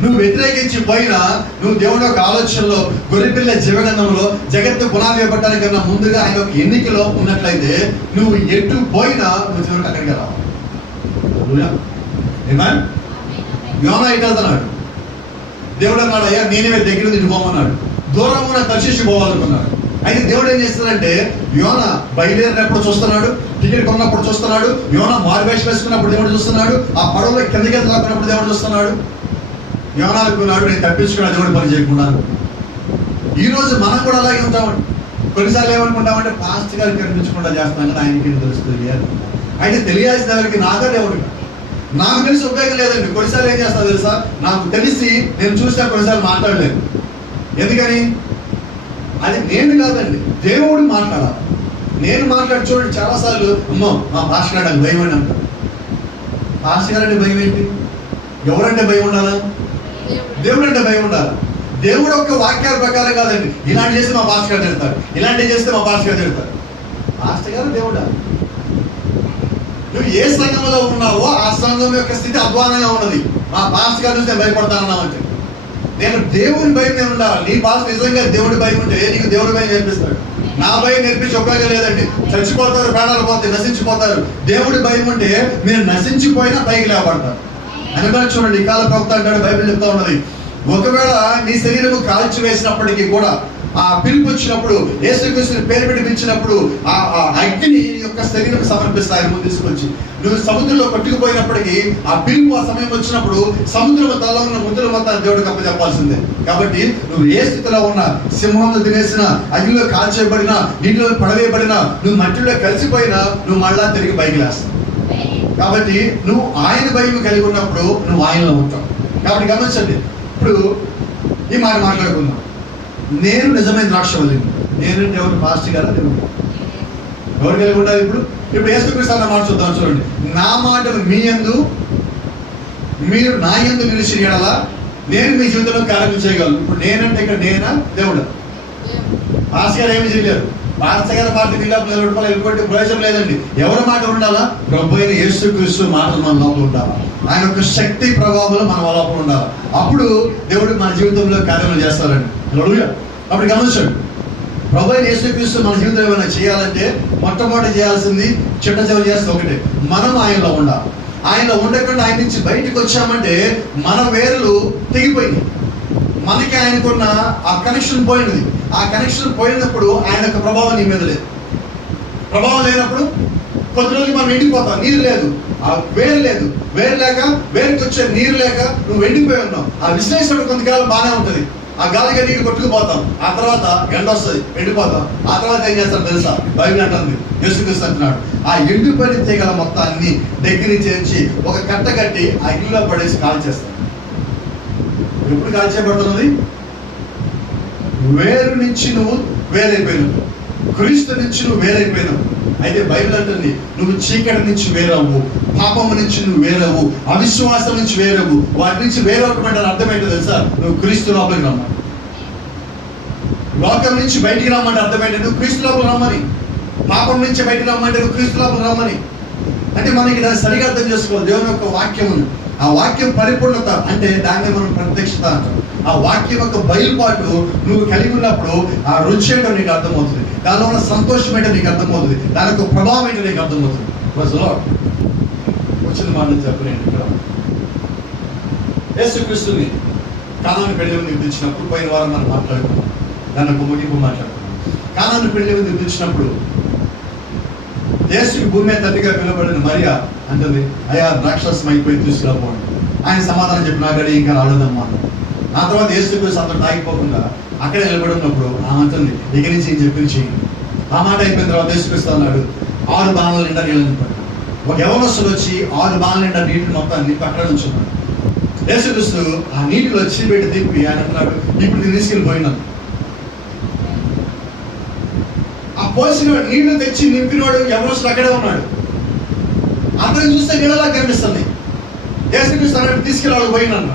నువ్వు వ్యతిరేకించి పోయినా నువ్వు దేవుడి యొక్క ఆలోచనలో, గొర్రెపిల్ల జీవగంధంలో, జగత్తు పునాది వేయబడటానికన్నా ముందుగా ఆయన యొక్క ఎన్నికలో ఉన్నట్లయితే నువ్వు ఎటు పోయినా నువ్వు చివరికి అక్కడికి రావాలి. యోనా ఎటు వెళ్తున్నాడు? దేవుడు అన్నాడు, అయ్యా నేనే దగ్గర నుంచి పోమన్నాడు. దూరంగా తర్షీషు పోవాలనుకున్నాడు. అయితే దేవుడు ఏం చేస్తున్నాడంటే, యోనా బయలుదేరినప్పుడు చూస్తున్నాడు, టికెట్ కొన్నప్పుడు చూస్తున్నాడు, యోనా మారువేషం వేసుకున్నప్పుడు దేవుడు చూస్తున్నాడు, ఆ పడవలో కిందకి లాక్కున్నప్పుడు దేవుడు చూస్తున్నాడు. యోనా అనుకున్నాడు, నేను తప్పించుకున్నా దేవుడు పని చేయకుండా. ఈ రోజు మనం కూడా అలాగే ఉంటామండి. కొన్నిసార్లు ఏమనుకుంటామంటే, పాస్ట్ గారికి కనిపించకుండా చేస్తాను కానీ ఆయనకి తెలుస్తుంది. అయితే తెలియాల్సిన ఎవరికి? నాగా దేవుడు. నాకు తెలిసి ఉపయోగం లేదండి. కొన్నిసార్లు ఏం చేస్తా తెలుసా, నాకు తెలిసి నేను చూసినా కొన్నిసార్లు మాట్లాడలేదు. ఎందుకని? అది నేను కాదండి, దేవుడు మాట్లాడాలి. నేను మాట్లాడి చూడండి, చాలాసార్లు అమ్మో మా పాస్టర్ గారు నాకు భయం అండి అంటారు. పాస్టర్ గారు అంటే భయం ఏంటి? ఎవరంటే భయం ఉండాలా? దేవుడు అంటే భయం ఉండాలి. దేవుడు యొక్క వాక్యాల ప్రకారం కాదండి, ఇలాంటి చేస్తే మా పాస్టర్ గారు తిడతారు, ఇలాంటివి చేస్తే మా పాస్టర్ గారు తిడతారు. పాస్టర్ గారు దేవుడా? నువ్వు ఏ సంఘంలో ఉన్నావో ఆ సంఘం యొక్క స్థితి అధ్వానంగా ఉన్నది. మా పాస్టర్ గారు చూస్తే భయపడతానన్నామంటే నేను దేవుని భయం ఉండాలి. నీ పాస్టర్ నిజంగా దేవుడి భయం ఉంటే నీకు దేవుడి భయం నేర్పిస్తాడు. నా భయం నేర్పించి ఉపయోగం లేదండి. చచ్చిపోతారు, ప్రాణాలు పోతాయి, నశించిపోతారు. దేవుడి భయం ఉంటే మీరు నశించిపోయినా పైకి లేవబడతారు. అనుకుని చూడండి, ఈ కాల ప్రవక్త అంటాడు, బైబిల్ చెప్తా ఉన్నది, ఒకవేళ నీ శరీరము కాల్చి వేసినప్పటికీ కూడా, ఆ పిలుపు వచ్చినప్పుడు, యేసుక్రీస్తుని పేరు పెట్టి పిలిచినప్పుడు ఆ అగ్ని యొక్క శరీరం సమర్పిస్తాయి ముందు తీసుకొచ్చి. నువ్వు సముద్రంలో కొట్టుకుపోయినప్పటికీ ఆ పిలుపు ఆ సమయం వచ్చినప్పుడు సముద్రం తల ఉన్న ముద్దుల మొత్తాన్ని దేవుడికి అప్పచెప్పాల్సిందే. కాబట్టి నువ్వు ఏ స్థితిలో ఉన్నా, సింహంలో తినేసిన, అగ్నిలో కాల్చేయబడినా, నీటిలో పడవేయబడినా, నువ్వు మట్టిలో కలిసిపోయినా నువ్వు మళ్ళా తిరిగి పైకి లేస్తావు. కాబట్టి నువ్వు ఆయన భయం కలిగి ఉన్నప్పుడు నువ్వు ఆయనలో ఉంటావు. కాబట్టి గమనించండి, ఇప్పుడు ఈ మాట మాట్లాడుకుందాం. నేను నిజమైన ద్రాక్షవల్లిని. నేనంటే ఎవరు? పాస్టర్ గారా? దేవుడు. ఎవరు కలిగి ఉండాలి? ఇప్పుడు యేసుక్రీస్తు అన్న మాట చూద్దాం. చూడండి, నా మాటలు మీ యందు, మీరు నా యందు నిలిచిన యెడల నేను మీ జీవితంలో కార్యం చేయగలను. ఇప్పుడు నేనంటే ఇక్కడ నేనా? దేవుడా? పాస్టర్ గారు ఏమి చేయలేరు. పాస్టర్ గారి మాట వెళ్ళిపోతే ప్రయోజనం లేదండి. ఎవరి మాట ఉండాలా? ప్రభు అయిన యేసుక్రీస్తు మాటలు మన లోపల ఉండాలా. ఆయన యొక్క శక్తి ప్రభావంలో మన లోపల ఉండాలి. అప్పుడు దేవుడు మన జీవితంలో కార్యములు చేస్తారండి. అప్పుడు గమనించండి, ప్రభు అయిన యేసుక్రీస్తు మన జీవితంలో ఏమైనా చేయాలంటే మొట్టమొదటి చేయాల్సింది, చిట్ట చివరి చేస్తే ఒకటే, మనం ఆయనలో ఉండాలి. ఆయనలో ఉండకుండా ఆయన నుంచి బయటకు వచ్చామంటే మన వేర్లు తెగిపోయింది. మనకి ఆయనకున్న ఆ కనెక్షన్ పోయినది. ఆ కనెక్షన్ పోయినప్పుడు ఆయన యొక్క ప్రభావం నీ మీద లేదు. ప్రభావం లేనప్పుడు కొద్ది రోజులు మనం ఎండిపోతాం. నీరు లేదు, ఆ వేరు లేదు, వేరు లేక వేరుకి వచ్చే నీరు లేక నువ్వు ఎండిపోయి ఉన్నావు. ఆ విశ్లేషణ కొంతకాలం బాగానే ఉంటుంది. ఆ గాలిగా నీరు కొట్టుకుపోతాం. ఆ తర్వాత ఎండ వస్తుంది, ఎండిపోతాం. ఆ తర్వాత ఏం చేస్తాడు తెలుసా? బైబిల్ అంటుంది, యేసుక్రీస్తు అంటున్నాడు, ఆ ఎండిపోయిన తీగల మొత్తాన్ని దగ్గర చేర్చి ఒక కట్ట కట్టి ఆ ఇల్లులో పడేసి కాల్ చేస్తాడు. ఎప్పుడు కాల్చేయబడుతున్నది? వేరు నుంచి నువ్వు వేరైపోయినావు, క్రీస్తు నుంచి నువ్వు వేరైపోయినావు. అయితే బైబిల్ అంటుంది, నువ్వు చీకటి నుంచి వేరవు, పాపము నుంచి నువ్వు వేరవు, అవిశ్వాసం నుంచి వేరవు. వాటి నుంచి వేరవటమంటే అర్థం ఏంటో తెలుసా? నువ్వు క్రీస్తు లోపలికి రమ్మని. లోకం నుంచి బయటికి రమ్మంటే అర్థం ఏంటి? నువ్వు క్రీస్తు లోపల రమ్మని. పాపం నుంచి బయటికి రమ్మంటే నువ్వు క్రీస్తు లోపల రమ్మని. అంటే మనకి దాన్ని సరిగా అర్థం చేసుకోవాలి. దేవుని యొక్క వాక్యమును, ఆ వాక్యం పరిపూర్ణత అంటే దాన్ని మనం ప్రత్యక్షత అంటాం. ఆ వాక్యం యొక్క బయలుపాటు నువ్వు కలిగి ఉన్నప్పుడు ఆ రుచి ఏంటో నీకు అర్థమవుతుంది, దానిలో ఉన్న సంతోషం ఏంటో నీకు అర్థమవుతుంది, దాని యొక్క ప్రభావం ఏంటో నీకు అర్థమవుతుంది. వచ్చిన మాట చెప్పలేండి. ఇక్కడ యేసుక్రీస్తుని కానాను పెళ్లి మీద పిలిచినప్పుడు, పోయిన వారం మనం మాట్లాడుకున్నాం, దాని ఒక ముగింపు మాట్లాడుకున్నాం. కానాను పెళ్లి మీద పిలిచినప్పుడు యేసుకి భూమి మీద తల్లిగా పిలువబడిన మరియా అంటుంది, అయ్యా ద్రాక్షరసం అయిపోయి తీసుకురాపోండి. ఆయన సమాధానం చెప్పి, నాగడి ఇంకా రాలేదమ్మా. ఆ తర్వాత యేసుక్రీస్తు అతను తాగిపోకుండా అక్కడే నిలబడి ఉన్నప్పుడు ఆమె అంటుంది, ఇక నుంచి ఏం చెప్పి చేయండి. ఆ మాట అయిపోయిన తర్వాత యేసుక్రీస్తు అన్నాడు, 6 బాణల నిండా నీళ్ళు నింపాడు. ఒక యవనస్తుడు వచ్చి 6 బాణల నిండా నీటిని మొత్తం నింపి అక్కడ నుంచున్నాడు. యేసుక్రీస్తు ఆ నీటిలో చీపెట్టి తిప్పి ఆయన అంటున్నాడు, ఇప్పుడు నేను తీసుకెళ్ళిపోయినాను. ఆ పోసిన నీళ్లు తెచ్చి నింపినవాడు యవనస్తుడు అక్కడే ఉన్నాడు. అతను చూస్తే నీళ్ళలా కనిపిస్తుంది. యేసుక్రీస్తు అన్నాడు, తీసుకెళ్ళి పోయినాను.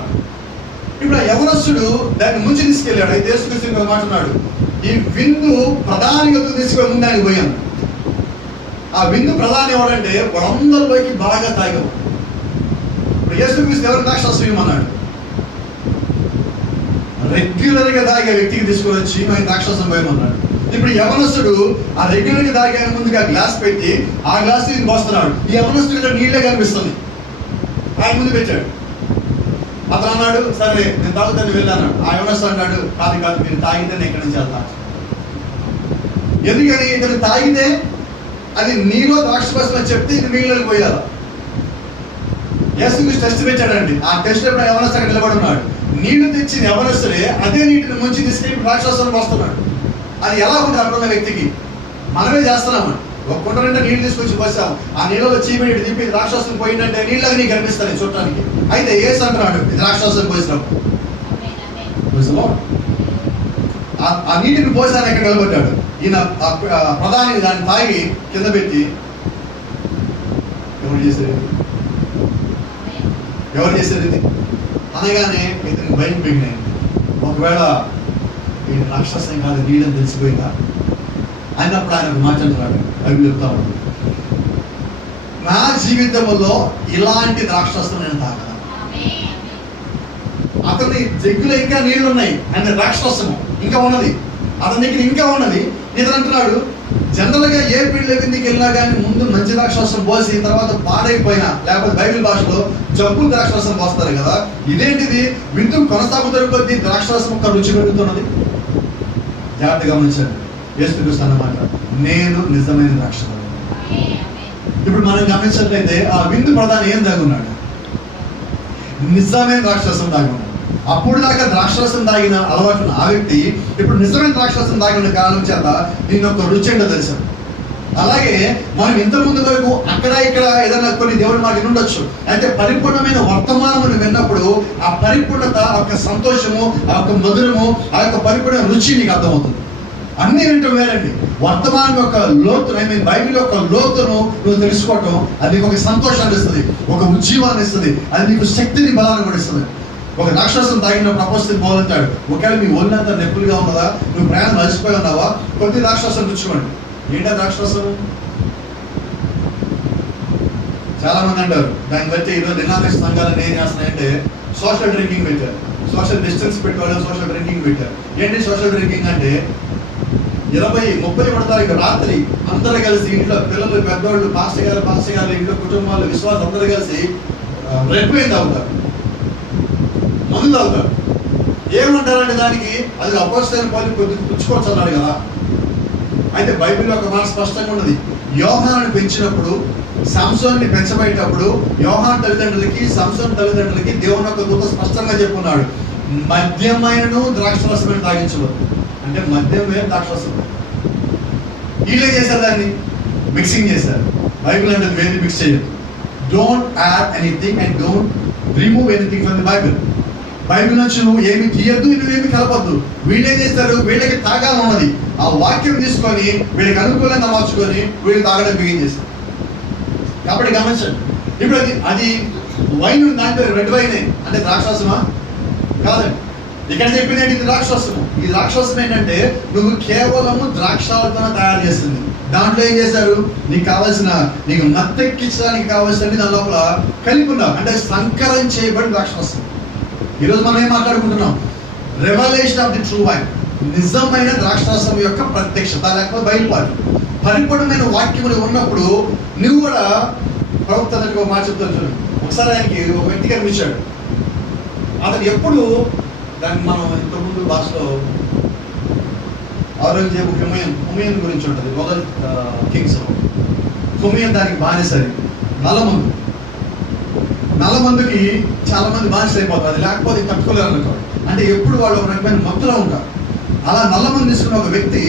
ఇప్పుడు ఆ యవనస్తుడు దాన్ని ముంచి తీసుకెళ్ళాడు. అయితే యేసుక్రీస్తు ఇంకొక మాట అన్నాడు, ఈ విందు ప్రధానిగా తీసుకుని ముందు ఆయన పోయాను. ఆ విందు ప్రధాని ఎవడంటే వాళ్ళందరిలోకి బాగా తాగవు. ఇప్పుడు యేసుక్రీస్తు ఎవరు ద్రాక్షారసం ఇవ్వమన్నాడు? రెగ్యులర్గా తాగే వ్యక్తికి తీసుకొని వచ్చి ఆయన ద్రాక్షారసం పోయమన్నాడు. ఇప్పుడు యవనస్తుడు ఆ రెగ్యులర్గా తాగే ముందుగా గ్లాస్ పెట్టి ఆ గ్లాస్ తీసుకు పోస్తున్నాడు. ఈ యవనస్తుడిలో నీళ్ళే కనిపిస్తుంది. ఆయన ముందు పెట్టాడు. అతను అన్నాడు, సరే నేను తాగుతాను వెళ్ళాను. ఆ యవనస్తుడు అన్నాడు, కాదు మీరు తాగితే నేను ఇక్కడి నుంచి వెళ్తాను. ఎందుకని? ఇతను తాగితే అది నీలో ద్రాక్షరసం అని చెప్తే ఇది నీళ్ళకి పోయాలి. యేసుక్రీస్తు టెస్ట్ పెట్టాడండి. ఆ టెస్ట్ ఎప్పుడు యవనస్తుడు అక్కడ నిలబడి ఉన్నాడు. నీళ్లు తెచ్చిన యవనస్తుడే అదే నీటిని ముంచి తీసుకెళ్ళి ద్రాక్షరసం పోస్తున్నాడు. అది ఎలా ఉంటుంది అక్కడ ఉన్న వ్యక్తికి? మనమే చేస్తున్నామండి. ఒక కుండ నిండా నీళ్ళు తీసుకొచ్చి పోసాం. ఆ నీళ్ళలో చీమిడి దింపి ద్రాక్షరసం పోయిందంటే నీళ్ళకి నీకు కనిపిస్తాయి చూడటానికి. అయితే యేసు అంటున్నాడు, ద్రాక్షరసం పోసినప్పుడు ఆ నీటిని పోసాను ఎక్కడ నిలబడ్డాడు. ఈయన ప్రధాని దాన్ని తాగి కింద పెట్టి ఎవరు చేసేది ఇది అనగానే ఇతనికి భయం పెరిగినాయి. ఒకవేళ ఈ రాక్షసం కాదు నీళ్ళని తెలిసిపోయిందా అయినప్పుడు ఆయన మాట్లాడుతున్నాడు. అవి చెప్తా ఉన్నాడు, నా జీవితంలో ఇలాంటి ద్రాక్షరసం నేను తాగలను. అతని జగ్గులో ఇంకా నీళ్లు ఉన్నాయి, అంటే ద్రాక్షరసము ఇంకా ఉన్నది, అతని దగ్గర ఇంకా ఉన్నది. ఇతను అంటున్నాడు, జనరల్గా ఏ పెళ్లి విందుకి వెళ్ళినా కానీ ముందు మంచి ద్రాక్షరసం పోసి తర్వాత పాడైపోయినా, లేకపోతే బైబిల్ భాషలో జబ్బు ద్రాక్షరసం పోస్తారు కదా. ఇదేంటిది? విందు కొనసాగుతున్న కొద్దీ ద్రాక్షరసం ఒక రుచి పెరుగుతున్నది. జాగ్రత్తగా గమనించండి. యేసుక్రీస్తు అన్నమాట, నేను నిజమైన ద్రాక్షరసం. ఇప్పుడు మనం గమనించినట్లయితే ఆ విందు ప్రధాని ఏం తాగున్నాడు? నిజమైన ద్రాక్షరసం తాగున్నాడు. అప్పుడు దాకా ద్రాక్షరసం తాగిన అలవాటు ఆ వ్యక్తి ఇప్పుడు నిజమైన ద్రాక్షరసం తాగిన కారణం చేత దీని యొక్క రుచి ఏంటో తెలుసు. అలాగే మనం ఇంతకుముందు వరకు అక్కడ ఇక్కడ ఏదైనా కొన్ని దేవుడి మాట ఉండొచ్చు, అంటే పరిపూర్ణమైన వర్తమానం విన్నప్పుడు ఆ పరిపూర్ణత, ఆ యొక్క సంతోషము, ఆ యొక్క మధురము, ఆ యొక్క పరిపూర్ణ రుచి నీకు అర్థమవుతుంది. అన్ని వింటం వేరండి. వర్తమానం యొక్క లోతును, బైబిల్ యొక్క లోతును నువ్వు తెలుసుకోవటం అది నీకు ఒక సంతోషాన్ని ఇస్తుంది, ఒక ఉజ్జీవాన్ని ఇస్తుంది, అది నీకు శక్తిని, బలాన్ని కూడా ఇస్తుంది. ఒక ద్రాక్షరసం తాగినప్పుడు అపోస్తలుడు పౌలు అంటాడు, ఒకవేళ మీ ఒళ్ళంతా నొప్పులుగా ఉన్నదా, నువ్వు ప్రయాణం అలసిపోయి ఉన్నావా, కొద్ది ద్రాక్షరసం తెచ్చుకోండి. ఏంటా ద్రాక్షరసం? చాలా మంది అంటారు దాన్ని బట్టి ఈరోజు డినామినేషన్ సంఘాలను ఏం చేస్తున్నాయంటే సోషల్ డ్రింకింగ్ పెట్టారు, సోషల్ డిస్టెన్స్ పెట్టుకోవాలి, సోషల్ డ్రింకింగ్ పెట్టారు. ఏంటి సోషల్ డ్రింకింగ్ అంటే 20-30 తారీఖు రాత్రి అందరూ కలిసి ఇంట్లో పిల్లలు, పెద్దవాళ్ళు, పాస్టర్ గారు ఇంట్లో కుటుంబాలు, విశ్వాసం అందరూ కలిసి రెడ్ వైన్ తాగుతారు, మందు తాగుతారు. ఏమంటారంటే దానికి అది అపోస్తలుల పోలి కొద్దిగా పుచ్చుకోవచ్చు అన్నాడు కదా. అయితే బైబిల్లో ఒక మాట స్పష్టంగా ఉన్నది, యోహానుని పెంచినప్పుడు, సంసోన్ని పెంచబడేటప్పుడు యోహాను తల్లిదండ్రులకి, సంసోన్ తల్లిదండ్రులకి దేవుని యొక్క దూత స్పష్టంగా చెప్పుకున్నాడు, మద్యమైనను ద్రాక్షరసమైన తాగించవద్దు. అంటే మద్యం వేరు, ద్రాక్షరసం. వీళ్ళే చేశారు, దాన్ని మిక్సింగ్ చేశారు. బైబిల్ అంటే వేరే మిక్స్ చేయదు. Don't add anything and don't remove anything from the Bible. Bible నుంచి నువ్వు ఏమి తీయద్దు, నువ్వేమి కలపద్దు. వీళ్ళేం చేస్తారు, వీళ్ళకి తాగాలన్నది ఆ వాక్యం తీసుకొని వీళ్ళకి అనుకూలంగా మార్చుకొని వీళ్ళు తాగడం బిగించేస్తారు. కాబట్టి గమనించండి. ఇప్పుడు అది వైన్ దాంట్లో రెడ్ వైనే అంటే ద్రాక్షరసమా? కాదండి. ఇక్కడ చెప్పింది ఏంటి? ఇది ద్రాక్షరసము. ఈ ద్రాక్షరసం ఏంటంటే నువ్వు కేవలము ద్రాక్షాలతో తయారు చేస్తుంది. దాంట్లో ఏం చేశారు, నీకు కావాల్సిన, నీకు మత్తెక్కించడానికి కావాల్సిన దాని లోపల కలిపి ఉన్నావు, అంటే సంకరం చేయబడి ద్రాక్షరసం. ఈరోజు మనం ఏం మాట్లాడుకుంటున్నాం? Revolution of the true wine, నిజమైన ద్రాక్షరసం యొక్క ప్రత్యక్షత, లేకపోతే బయలుపాటు. పరిపూర్ణమైన వాక్యములు ఉన్నప్పుడు నువ్వు కూడా ప్రవక్త ఒక మాట చెప్తాను. ఒకసారి ఆయనకి ఒక వ్యక్తి కనిపించాడు. అతను ఎప్పుడు దాన్ని మనం ఇంతకుముందు భాషలో ఔరంగజేబు హుమయూన్ గురించి ఉంటుంది, మొదటి కింగ్స్. హుమయూన్ దానికి బానిసరి, నల్లమందుకి చాలా మంది బానిసలు అయిపోతారు, లేకపోతే తట్టుకోలేరు అనుకోండి. అంటే ఎప్పుడు వాళ్ళు ఒక రకమైన మత్తులో ఉంటారు. అలా నల్లమందు తీసుకున్న ఒక వ్యక్తి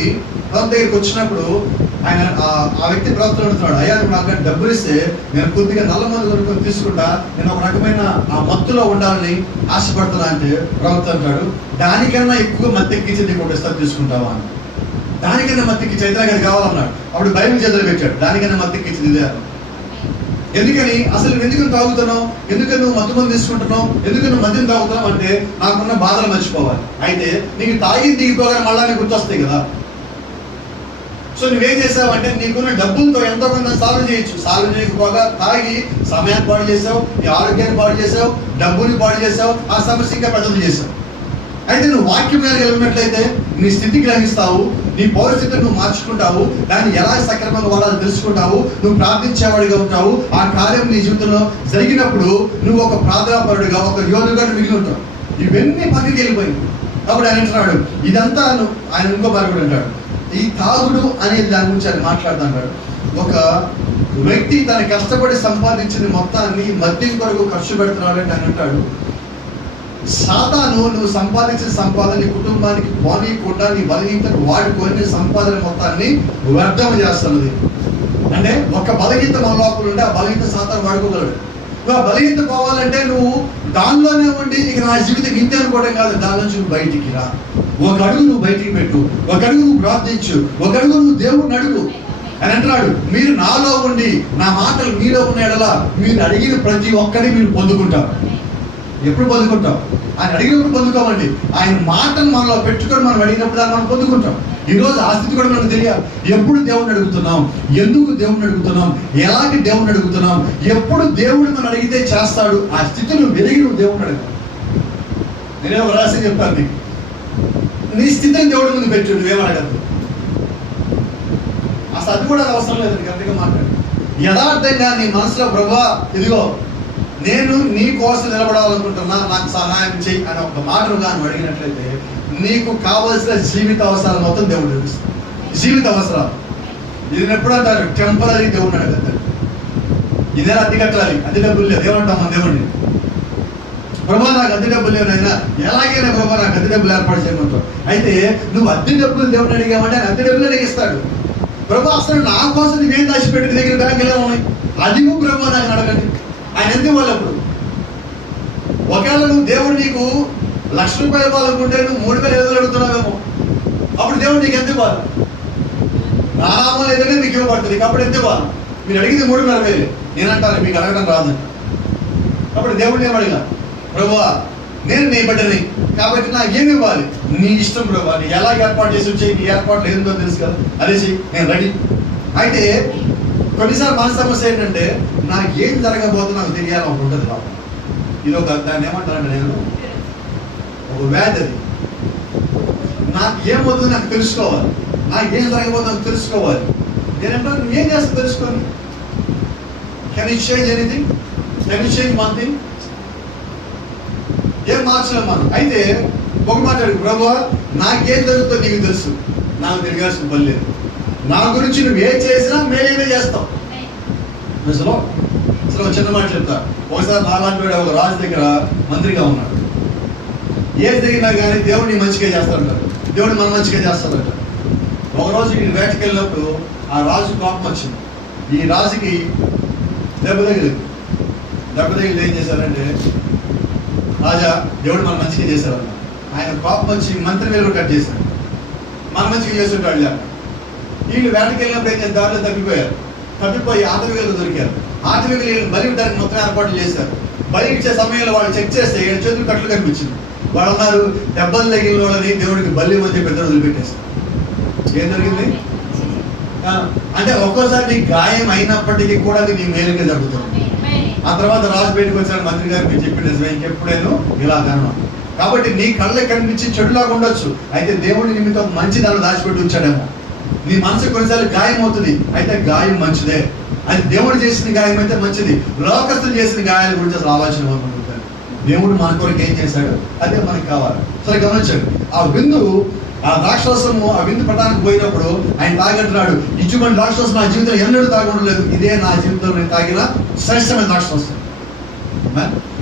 ప్రభు దగ్గరికి వచ్చినప్పుడు ఆయన ఆ వ్యక్తి ప్రభుత్వం అడుగుతున్నాడు, అయ్యా నువ్వు నాకు డబ్బులు ఇస్తే నేను కొద్దిగా నల్లమందు కొనుక్కొని తీసుకుంటా, నేను ఒక రకమైన ఆ మత్తులో ఉండాలని ఆశపడుతున్నా అంటే ప్రభుత్వం అంటాడు, దానికన్నా ఎక్కువ మత్తెక్కించి నీకు ఒకటి ఇస్తాను తీసుకుంటావా అని. దానికన్నా మత్తెక్కించి అయితే నాకు అది కావాలన్నాడు. అప్పుడు బైబిల్ చేతులు పెట్టాడు, దానికన్నా మత్తెక్కించింది ఇదే. ఎందుకని అసలు ఎందుకు తాగుతున్నావు, ఎందుకు నువ్వు మత్తుమంది తీసుకుంటున్నావు, ఎందుకు నువ్వు మద్యం తాగుతున్నావు అంటే నాకున్న బాధలు మర్చిపోవాలి. అయితే నీకు తాగి దిగిపోగానే మళ్ళా నీకు గుర్తొస్తాయి కదా. సో నువ్వేం చేసావంటే నీకున్న డబ్బులతో ఎంతో కొంత సాల్వ్ చేయొచ్చు. సాల్వ్ చేయకపోగా తాగి సమయాన్ని పాడు చేసావు, నీ ఆరోగ్యాన్ని పాడు చేసావు, డబ్బుని పాడు చేసావు, ఆ సమస్య ఇంకా పెద్దలు చేసావు. అయితే నువ్వు వాక్యం మీద వెళ్ళినట్లయితే నీ స్థితి గ్రహిస్తావు, నీ పరిస్థితిని నువ్వు మార్చుకుంటావు, దాన్ని ఎలా సక్రమంగా వాడాలో తెలుసుకుంటావు, నువ్వు ప్రార్థించేవాడిగా ఉంటావు. ఆ కార్యం నీ జీవితంలో జరిగినప్పుడు నువ్వు ఒక ప్రార్థనాపరుడిగా, ఒక యోధుగా మిగిలి ఉంటావు. ఇవన్నీ పక్కకి వెళ్ళిపోయింది. అప్పుడు ఆయన అంటున్నాడు, ఇదంతా ఆయన ఇంకో మరొకడు అంటాడు, ఈ తాగుడు అనేది దాని గురించి ఆయన మాట్లాడుతున్నాడు. ఒక వ్యక్తి తన కష్టపడి సంపాదించిన మొత్తాన్ని మద్యం కొరకు ఖర్చు పెడుతున్నాడు అని ఆయన అంటాడు. సాతాను నువ్వు సంపాదించిన సంపాదన నీ కుటుంబానికి పోనీయకుండా నీ బలహీనతను వాడుకొని నీ సంపాదన మొత్తాన్ని వ్యర్థం చేస్తున్నది. అంటే ఒక బలహీనత మన లోపల ఉంటే ఆ బలహీనత సాతాను వాడుకోగలడు. నువ్వు ఆ బలహీనత పోవాలంటే నువ్వు దానిలోనే ఉండి ఇక నా జీవితం ఇంతే అనుకోవడం కాదు, దాని నుంచి నువ్వు బయటికి రా. ఒక అడుగు నువ్వు బయటికి పెట్టు, ఒక అడుగు నువ్వు ప్రార్థించు, ఒక అడుగు నువ్వు దేవుడిని అడుగు అని అంటున్నాడు. మీరు నాలో ఉండి నా మాటలు మీలో ఉన్న ఎడల మీరు అడిగిన ప్రతి ఒక్కటి మీరు పొందుకుంటారు. ఎప్పుడు పొందుకుంటాం? ఆయన అడిగినప్పుడు పొందుకోమండి. ఆయన మాటను మనలో పెట్టుకొని మనం అడిగినప్పుడు దాన్ని మనం పొందుకుంటాం. ఈరోజు ఆ స్థితి కూడా మనకు తెలియాలి. ఎప్పుడు దేవుణ్ణి అడుగుతున్నాం, ఎందుకు దేవుణ్ణి అడుగుతున్నాం, ఎలాంటి దేవుణ్ణి అడుగుతున్నాం, ఎప్పుడు దేవుడు మనం అడిగితే చేస్తాడు, ఆ స్థితిని వెలిగి నువ్వు దేవుణ్ణి అడుగు. నేనే ఒక రహస్యం చెప్తాను నీకు, నీ స్థితిని దేవుడి ముందు పెట్టు, నువ్వేమడగద్దు. అసలు అది కూడా అవసరం లేదండి. గట్టిగా మాట్లాడు. యథార్థంగా నీ మనసులో ప్రభువా ఇదిగో నేను నీ కోసం నిలబడాలనుకుంటున్నా, నాకు సహాయం చెయ్యి అని ఒక మాటను కానీ అడిగినట్లయితే నీకు కావలసిన జీవిత అవసరాలు మొత్తం దేవుడు తెలుస్తాడు. జీవిత అవసరాలు ఇది ఎప్పుడు అంటారు, టెంపరీ దేవుడిని అడగద్దాడు. ఇదే అద్దె కట్టాలి, అద్దె డబ్బులు లేదు ఏమంటాం మన దేవుడిని, ప్రభా నాకు అద్దె డబ్బులు లేవనైనా ఎలాగైనా ప్రభా నాకు అద్దె డబ్బులు ఏర్పాటు చేయమంటావు. అయితే నువ్వు అద్దె డబ్బులు దేవుడిని అడిగామంటే ఆయన అద్దె డబ్బులు అడిగిస్తాడు. ప్రభా అసలు నా కోసం నువ్వేం దాచిపెట్టి దగ్గర బ్యాంకులే ఉన్నాయి, అది నువ్వు ప్రభా నాకు అడగండి. ఆయన ఎంత ఇవ్వాలి? అప్పుడు ఒకవేళ నువ్వు దేవుడు నీకు ₹1,00,000 ఇవ్వాలనుకుంటే నువ్వు 3,500 అడుగుతున్నావేమో, అప్పుడు దేవుడు నీకు ఎంత ఇవ్వాలి? నా నామం లేదంటే మీకు ఇవ్వబడుతుంది. కాబట్టి ఎంత ఇవ్వాలి? మీరు అడిగింది 3,500. నేనంటాను మీకు అడగడం రాదంట. కాబట్టి దేవుడిని ఏమడిగా, ప్రభువా నేను నీ బిడ్డని కాబట్టి నాకు ఏమి ఇవ్వాలి? నీ ఇష్టం ప్రభా, నీ ఎలా ఏర్పాటు చేసి వచ్చి నీ ఏర్పాట్లు ఏందో తెలుసు కదా, అదేసి నేను రెడీ. అయితే కొన్నిసార్లు మన సమస్య ఏంటంటే నాకు ఏం జరగబోతుందో నాకు తెలియాలని ఒకటి ఉంటుంది బాబు. ఇది ఒక దాన్ని ఏమంటానంటే నేను ఒక వ్యాధి. అది నాకు ఏమవుతుందో నాకు తెలుసుకోవాలి, నాకు ఏం జరగబోతుందో నాకు తెలుసుకోవాలి. నేనంటాను నువ్వు ఏం చేస్తావు తెలుసుకోని. Can you change anything? Can you change one thing? ఏం మార్చలేము మనం. అయితే ఒక మాట అడుగు, ప్రభువా నాకేం జరుగుతుందో నీకు తెలుసు, నాకు తిరగాల్సిన పని లేదు, నా గురించి నువ్వు ఏం చేసినా మేలేనే చేస్తావు. అసలు ఒక చిన్న మాట చెప్తా. ఒకసారి నాలాంటి వాడు ఒక రాజు దగ్గర మంత్రిగా ఉన్నాడు. ఏది జరిగినా కానీ దేవుడిని మంచిగా చేస్తాడంటారు, దేవుడు మన మంచిగా చేస్తాడంట. ఒకరోజు ఈ వేటకి వెళ్ళినప్పుడు ఆ రాజు కోపం వచ్చింది. ఈ రాజుకి దెబ్బ తగిలింది. దెబ్బ తగిలి ఏం చేశారంటే, రాజా దేవుడు మన మంచిగా చేశారన్న. ఆయన కోపం వచ్చి మంత్రి వేలు కట్ చేశాడు. మన మంచిగా చేస్తుంటాడు. వీళ్ళు వేటకి వెళ్ళినప్పుడు ఏం చేస్తారు, దారిలో తప్పిపోయి ఆటవికులు దొరికారు. ఆటవికులు బలి దానికి మొత్తం ఏర్పాట్లు చేశారు. బలి ఇచ్చే సమయంలో వాళ్ళు చెక్ చేస్తే 7 చేతులు కట్లు కనిపించింది. వాళ్ళు అన్నారు దెబ్బలు తగిలిన వాళ్ళని దేవుడికి బలి మధ్య పెద్ద వదిలిపెట్టేస్తారు. ఏం జరిగింది అంటే ఒక్కోసారి నీ గాయం అయినప్పటికీ కూడా అది నీ మేలుగా జరుగుతుంది. ఆ తర్వాత రాజు బయటకు వచ్చాడు, మంత్రి గారు మీరు చెప్పిన నిజమే, ఇంకెప్పుడేను ఇలాగను. కాబట్టి నీ కళ్ళకి కనిపించి చెడులాగా ఉండొచ్చు, అయితే దేవుడి నిమిత్తం మంచి దాన్ని దాచిపెట్టి ఉంచాడేమో. నీ మనసు కొన్నిసార్లు గాయం అవుతుంది, అయితే గాయం మంచిదే. అది దేవుడు చేసిన గాయం అయితే మంచిది. లోకస్తులు చేసిన గాయాల గురించి అసలు ఆలోచన అనుకుంటారు. దేవుడు మన కొరకు ఏం చేశాడు అదే మనకి కావాలి. సరే గమనించండి, ఆ విందు, ఆ ద్రాక్షరసము ఆ విందు పట్టడానికి పోయినప్పుడు ఆయన తాగంటున్నాడు, ఇటువంటి ద్రాక్షరసం నా జీవితంలో ఎన్నడూ తాగలేదు, ఇదే నా జీవితంలో నేను తాగిన శ్రేష్టమైన ద్రాక్షరసం.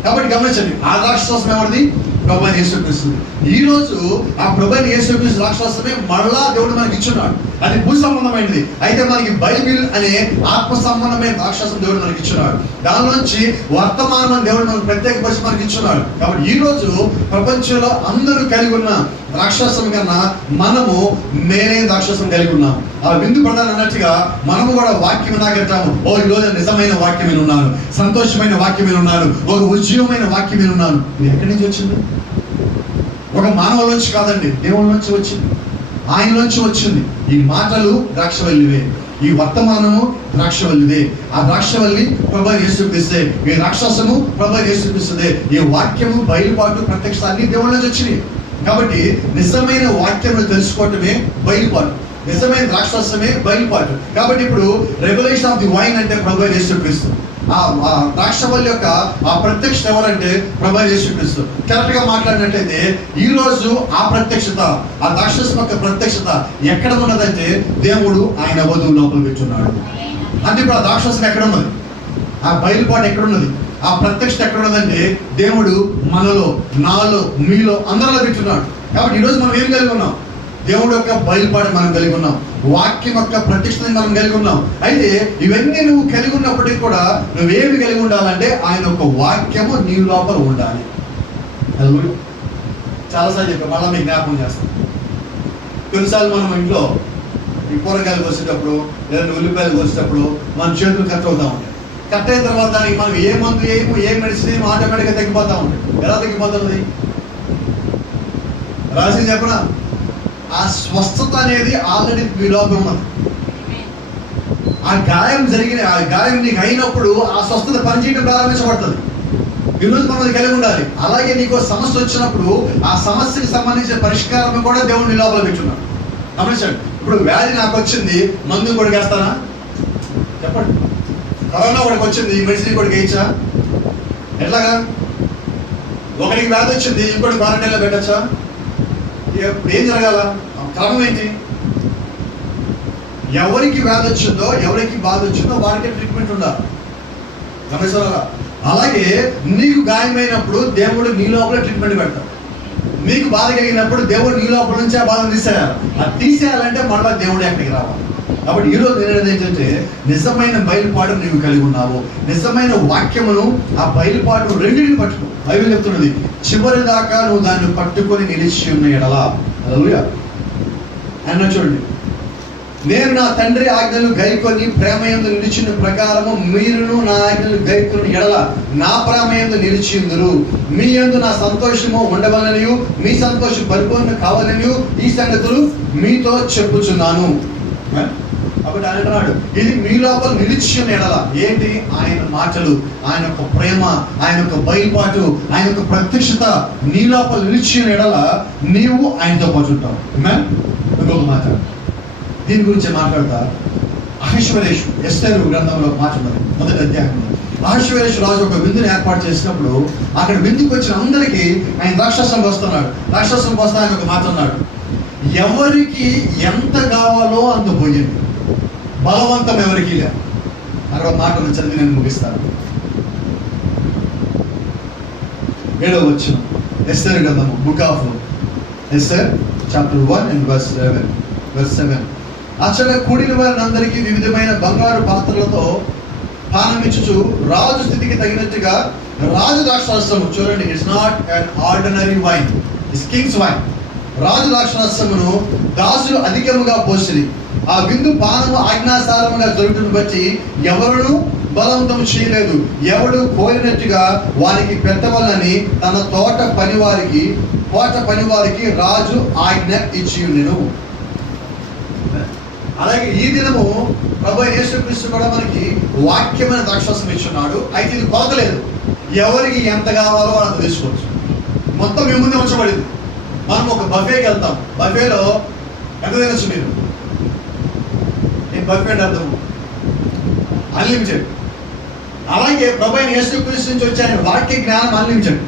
కాబట్టి గమనించండి, ఆ ద్రాక్షరసం ఎవరిది? ప్రభు అయిన యేసుక్రీస్తు. ఈ రోజు ఆ ప్రభు అయిన యేసుక్రీస్తు ద్రాక్షరసమే మళ్ళా దేవుడు మనకి ఇచ్చున్నాడు. అది భూ సంబంధమైనది. అయితే మనకి బైబిల్ అనే ఆత్మ సంబంధమైన ద్రాక్షరసం దేవుడు మనకి ఇచ్చున్నాడు. దానిలోంచి వర్తమానం దేవుడు మనకు ప్రత్యేకపరిచి మనకి ఇచ్చున్నాడు. కాబట్టి ఈ రోజు ప్రపంచంలో అందరూ కలిగి ఉన్న ద్రాక్షరసం కన్నా మనము మేలైన ద్రాక్షరసం కలిగి ఉన్నాం. ఆ విందు ప్రధాన అన్నట్టుగా మనము కూడా వాక్యం నాగెట్టాము. ఈరోజు నిజమైన వాక్యం ఉన్నాను, సంతోషమైన వాక్యం ఉన్నాను, ఒక ఉజ్జీవమైన వాక్యం ఉన్నాను. ఇది ఎక్కడి నుంచి వచ్చింది? ఒక మానవులోంచి కాదండి, దేవుళ్ళలోంచి వచ్చింది, ఆయనలోంచి వచ్చింది. ఈ మాటలు ద్రాక్షవల్లివే, ఈ వర్తమానము ద్రాక్షవల్లివే. ఆ ద్రాక్షవల్లి ప్రభు యేసుక్రీస్తే, ఈ రాక్షసము ప్రభు యేసుక్రీస్తుదే. ఈ వాక్యము బయలుపాటు ప్రత్యక్ష అన్ని దేవుళ్ళ నుంచి వచ్చినాయి. కాబట్టి నిజమైన వాక్యమును తెలుసుకోవటమే బయలుపాటు, నిజమైన ద్రాక్షరసమే బయలుపాటు. కాబట్టి ఇప్పుడు రెవల్యూషన్ ఆఫ్ ది వైన్ అంటే ప్రభు యేసుక్రీస్తు. ఆ ద్రాక్షవల్లి యొక్క ఆ ప్రత్యక్షత ఎవరంటే ప్రభు యేసుక్రీస్తు. కరెక్ట్ గా మాట్లాడినట్లయితే ఈ రోజు ఆ ప్రత్యక్షత, ఆ ద్రాక్షరసం యొక్క ప్రత్యక్షత ఎక్కడ ఉన్నదంటే దేవుడు ఆయన వధువు లోపల పెట్టున్నాడు. అంటే ఇప్పుడు ఆ ద్రాక్షరసం ఎక్కడ ఉన్నది? ఆ బయలుపాటు ఎక్కడున్నది? ఆ ప్రత్యక్షత ఎక్కడ ఉన్నదంటే దేవుడు మనలో, నాలో, మీలో అందరిలో పెట్టున్నాడు. కాబట్టి ఈరోజు మనం ఏం కలిగి ఉన్నాం? దేవుడు యొక్క బయలుపాటు మనం కలిగి ఉన్నాం, వాక్యం యొక్క ప్రత్యక్షతని మనం కలిగి ఉన్నాం. అయితే ఇవన్నీ నువ్వు కలిగి ఉన్నప్పటికీ కూడా నువ్వేమి కలిగి ఉండాలంటే ఆయన యొక్క వాక్యము నీ లోపల ఉండాలి. చాలాసార్లు చెప్పాను, మళ్ళీ మీకు జ్ఞాపకం చేస్తాను. కొన్నిసార్లు మనం ఇంట్లో ఈ కూరగాయలు కోసేటప్పుడు లేదంటే ఉల్లిపాయలు కోసేటప్పుడు మన చేతులు కట్ అవుతా ఉంటాయి. కట్ అయిన తర్వాత దానికి మనం ఏ మందు వేయము, ఏ మెడిసిన్ వేయము, ఆటోమేటిక్గా తగ్గిపోతా ఉంటాయి. ఎలా తగ్గిపోతుంది? రాసి చెప్పనా? ఆ స్వస్థత అనేది ఆల్రెడీ మీ లోపల ఉన్నది. ఆ గాయం నీకు అయినప్పుడు ఆ స్వస్థత పనిచేయడం ప్రారంభించబడుతుంది. ఈరోజు మనం అది కలిగి ఉండాలి. అలాగే నీకు సమస్య వచ్చినప్పుడు ఆ సమస్యకి సంబంధించిన పరిష్కారం కూడా దేవుడు నీ లోపల పెట్టున్నాడు. గమనించండి. ఇప్పుడు వ్యాధి నాకు వచ్చింది, మందు కూడా వేస్తానా? చెప్పండి. కరోనా ఒకటికి వచ్చింది, మెడిసిన్ కూడా వేయచ్చా? ఎట్లాగా? ఒకరికి వ్యాధి వచ్చింది, ఇంకోటి క్వారంటైన్లో పెట్టచ్చా? ఏం జరగాల? కారణం ఏంటి? ఎవరికి వ్యాధి వచ్చిందో, ఎవరికి బాధ వచ్చిందో వారికే ట్రీట్మెంట్ ఉండాలి. గమనిస్తారా? అలాగే నీకు గాయమైనప్పుడు దేవుడు నీ లోపల ట్రీట్మెంట్ పెడతాడు. మీకు బాధ కలిగినప్పుడు దేవుడు నీ లోపల నుంచి ఆ బాధను తీసేయాలి. అది తీసేయాలంటే మళ్ళీ దేవుడు ఎక్కడికి రావాలి. కాబట్టి ఈరోజు నేను ఏంటంటే నిజమైన బయలుపాటు నీవు కలిగి ఉన్నావు. నిజమైన వాక్యమును, ఆ బయలుపాటు రెండింటిని పట్టుకో. బైబిల్ చెప్తున్నది, చివరి దాకా నువ్వు దాన్ని పట్టుకొని నిలిచి ఉన్న ఎడలా. హల్లెలూయా. ఆయన చూడండి, నేను నా తండ్రి ఆజ్ఞలు గైకొని ప్రేమయందు నిలిచిన ప్రకారము మీరును నా ఆజ్ఞలు గైకొని ఎడల నా ప్రేమయందు నిలిచిందురు. మీ యందు నా సంతోషము ఉండవలనియు మీ సంతోషం పరిపూర్ణ కావాలనియు ఈ సంగతులు మీతో చెప్పుచున్నాను. కాబట్టి ఆయన అంటున్నాడు, ఇది మీ లోపల నిలిచిన ఎడల. ఏంటి? ఆయన మాటలు, ఆయన యొక్క ప్రేమ, ఆయన యొక్క బయలుపాటు, ఆయన యొక్క ప్రత్యక్షత నీ లోపల నిలిచిన ఎడల నీవు ఆయనతో పాటు ఉంటావు. ఇంకొక మాట దీని గురించి మాట్లాడతా. అహష్వేరోషు ఎస్తేరు గ్రంథంలో మాట్లాడారు, మొదటి అధ్యాయంలో. అహష్వేరోషు రాజు ఒక విందుని ఏర్పాటు చేసినప్పుడు అక్కడ విందుకు వచ్చిన అందరికీ ఆయన రాక్షసం వస్తున్నాడు. రాక్షసం వస్తా ఆయన ఒక మాట అన్నాడు, ఎవరికి ఎంత కావాలో అంత పోయింది, బలవంతం ఎవరికి లేదు. అక్కడ ఒక మాట చదివి నేను ముగిస్తాను. 7వ వచనం ఎస్తేరు గ్రంథము, book of Esther chapter 1 and verse 7. అచ్చట కూడిన వారిని అందరికీ వివిధమైన బంగారు పాత్రలతో పానమిచ్చుచు రాజు స్థితికి తగినట్టుగా రాజు ద్రాక్షారసము, చూడండి, it's not an ordinary wine, it's king's wine. రాజు ద్రాక్షారసమును దాసులు అధికముగా పోసిరి. ఆ విందు పానము ఆజ్ఞాసారముగా జరుగుతున్న బట్టి ఎవరును బలవంతం చేయలేదు. ఎవడు కోరినట్టుగా వారికి పెట్టవలని తన కోట పనివారికి రాజు ఆజ్ఞ ఇచ్చియుండెను. అలాగే ఈ దినము ప్రభువైన యేసుక్రీస్తు కూడా మనకి వాక్యమైన ద్రాక్షరసం ఇచ్చున్నాడు. అయితే ఇది కొలత లేదు, ఎవరికి ఎంత కావాలో అంత తీసుకోవచ్చు. మొత్తం మీ ముందే ఉంచబడింది. మనం ఒక బఫేకి వెళ్తాం, బఫేలో ఎంత తినచ్చు మీరు? బఫే అంటే అర్థం అన్లిమిటెడ్. అలాగే ప్రభువైన యేసుక్రీస్తు నుంచి వచ్చే ఆయన వాక్య జ్ఞానం అన్లిమిటెడ్,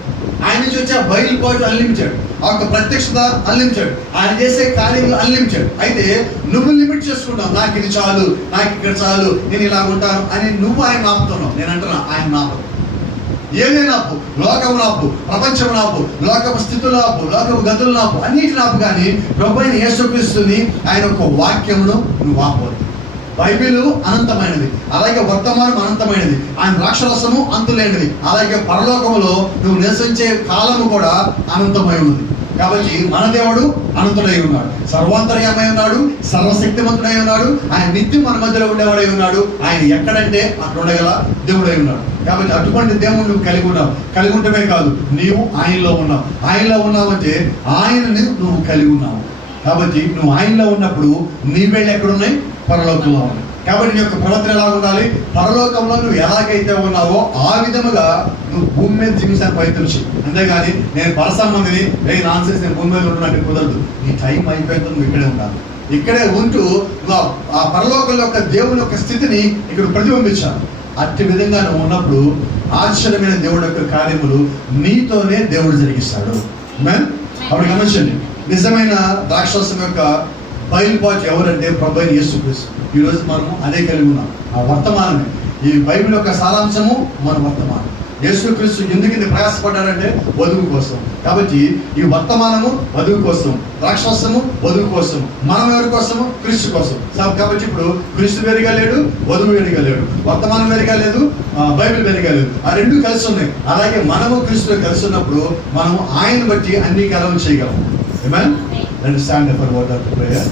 ఆయన నుంచి వచ్చే బయలుపాటు అన్లిమిటెడ్, ఆ యొక్క ప్రత్యక్షత అన్లిమిటెడ్, ఆయన చేసే కార్యములు అన్లిమిటెడ్. అయితే నువ్వు లిమిట్ చేసుకుంటావు, నాకు ఇది చాలు, నాకు ఇక్కడ చాలు, నేను ఇలా ఉంటాను అని నువ్వు ఆయన ఆపుతున్నావు. నేను అంటున్నా ఆయన ఆపదు. ఏదైనా ఆపు, లోకము ఆపు, ప్రపంచం ఆపు, లోకపు స్థితులు ఆపు, లోకపు గతులను ఆపు, అన్నిటిని ఆపు. కానీ ప్రభు అయిన యేసుక్రీస్తుని ఆయన యొక్క వాక్యమును నువ్వు ఆపవద్దు. బైబిల్ అనంతమైనది, అలాగే వర్తమానం అనంతమైనది, ఆయన రాక్షరసము అంతులేనిది, అలాగే పరలోకములో నువ్వు నివసించే కాలము కూడా అనంతమై ఉంది. కాబట్టి మన దేవుడు అనంతుడై ఉన్నాడు, సర్వాంతర్యమై ఉన్నాడు, సర్వశక్తిమంతుడై ఉన్నాడు. ఆయన నిత్యం మన మధ్యలో ఉండేవాడై ఉన్నాడు. ఆయన ఎక్కడంటే అక్కడ ఉండగల దేవుడై ఉన్నాడు. కాబట్టి అటువంటి దేవుడు నువ్వు కలిగి ఉన్నావు. కలిగి ఉండటమే కాదు, నీవు ఆయనలో ఉన్నావు. ఆయనలో ఉన్నావంటే ఆయనని నువ్వు కలిగి ఉన్నావు. కాబట్టి నువ్వు ఆయనలో ఉన్నప్పుడు నీ వేళ్ళు ఎక్కడున్నాయి? పరలోకంలో ఉన్నాయి. కాబట్టి నీ యొక్క ప్రవర్తన ఎలా ఉండాలి? పరలోకంలో నువ్వు ఎలాగైతే ఉన్నావో ఆ విధముగా నువ్వు భూమి మీద జీవించడానికి ప్రయత్నించు. అంతేగాని నేను పరసంబంధిని నాన్సెన్స్, నేను భూమి మీద ఉన్నట్టు కుదరదు. నీ టైం అయిపోయిందో నువ్వు ఇక్కడే ఉండాలి. ఇక్కడే ఉంటూ ఆ పరలోకం యొక్క దేవుని యొక్క స్థితిని ఇక్కడ ప్రతిబింబించాలి. అట్టి విధంగా నువ్వు ఉన్నప్పుడు ఆశ్చర్యమైన దేవుడి యొక్క కార్యములు నీతోనే దేవుడు జరిగిస్తాడు. అప్పుడు గమనించండి, నిజమైన ద్రాక్షరసం యొక్క బయలుపాటు ఎవరంటే ప్రభు అయిన యేసుక్రీస్తు. ఈరోజు మనము అదే కలిగి ఉన్నాం. ఆ వర్తమానమే ఈ బైబిల్ యొక్క సారాంశము, మన వర్తమానం. యేసుక్రీస్తు ఎందుకు ఇది ప్రయాసపడ్డాడంటే వధువు కోసం. కాబట్టి ఈ వర్తమానము వధువు కోసం, ద్రాక్షరసము వధువు కోసం, మనం ఎవరి కోసము? క్రీస్తు కోసం. కాబట్టి ఇప్పుడు క్రీస్తు వేరుగా లేడు, వధువు వేరుగా లేడు, వర్తమానం వేరుగా లేదు, బైబిల్ వేరుగా లేదు. ఆ రెండు కలిసి ఉన్నాయి. అలాగే మనము క్రీస్తుతో కలిసి ఉన్నప్పుడు మనము ఆయన బట్టి అన్ని కలవలు చేయగలము. Amen? Let us stand up for word of prayer.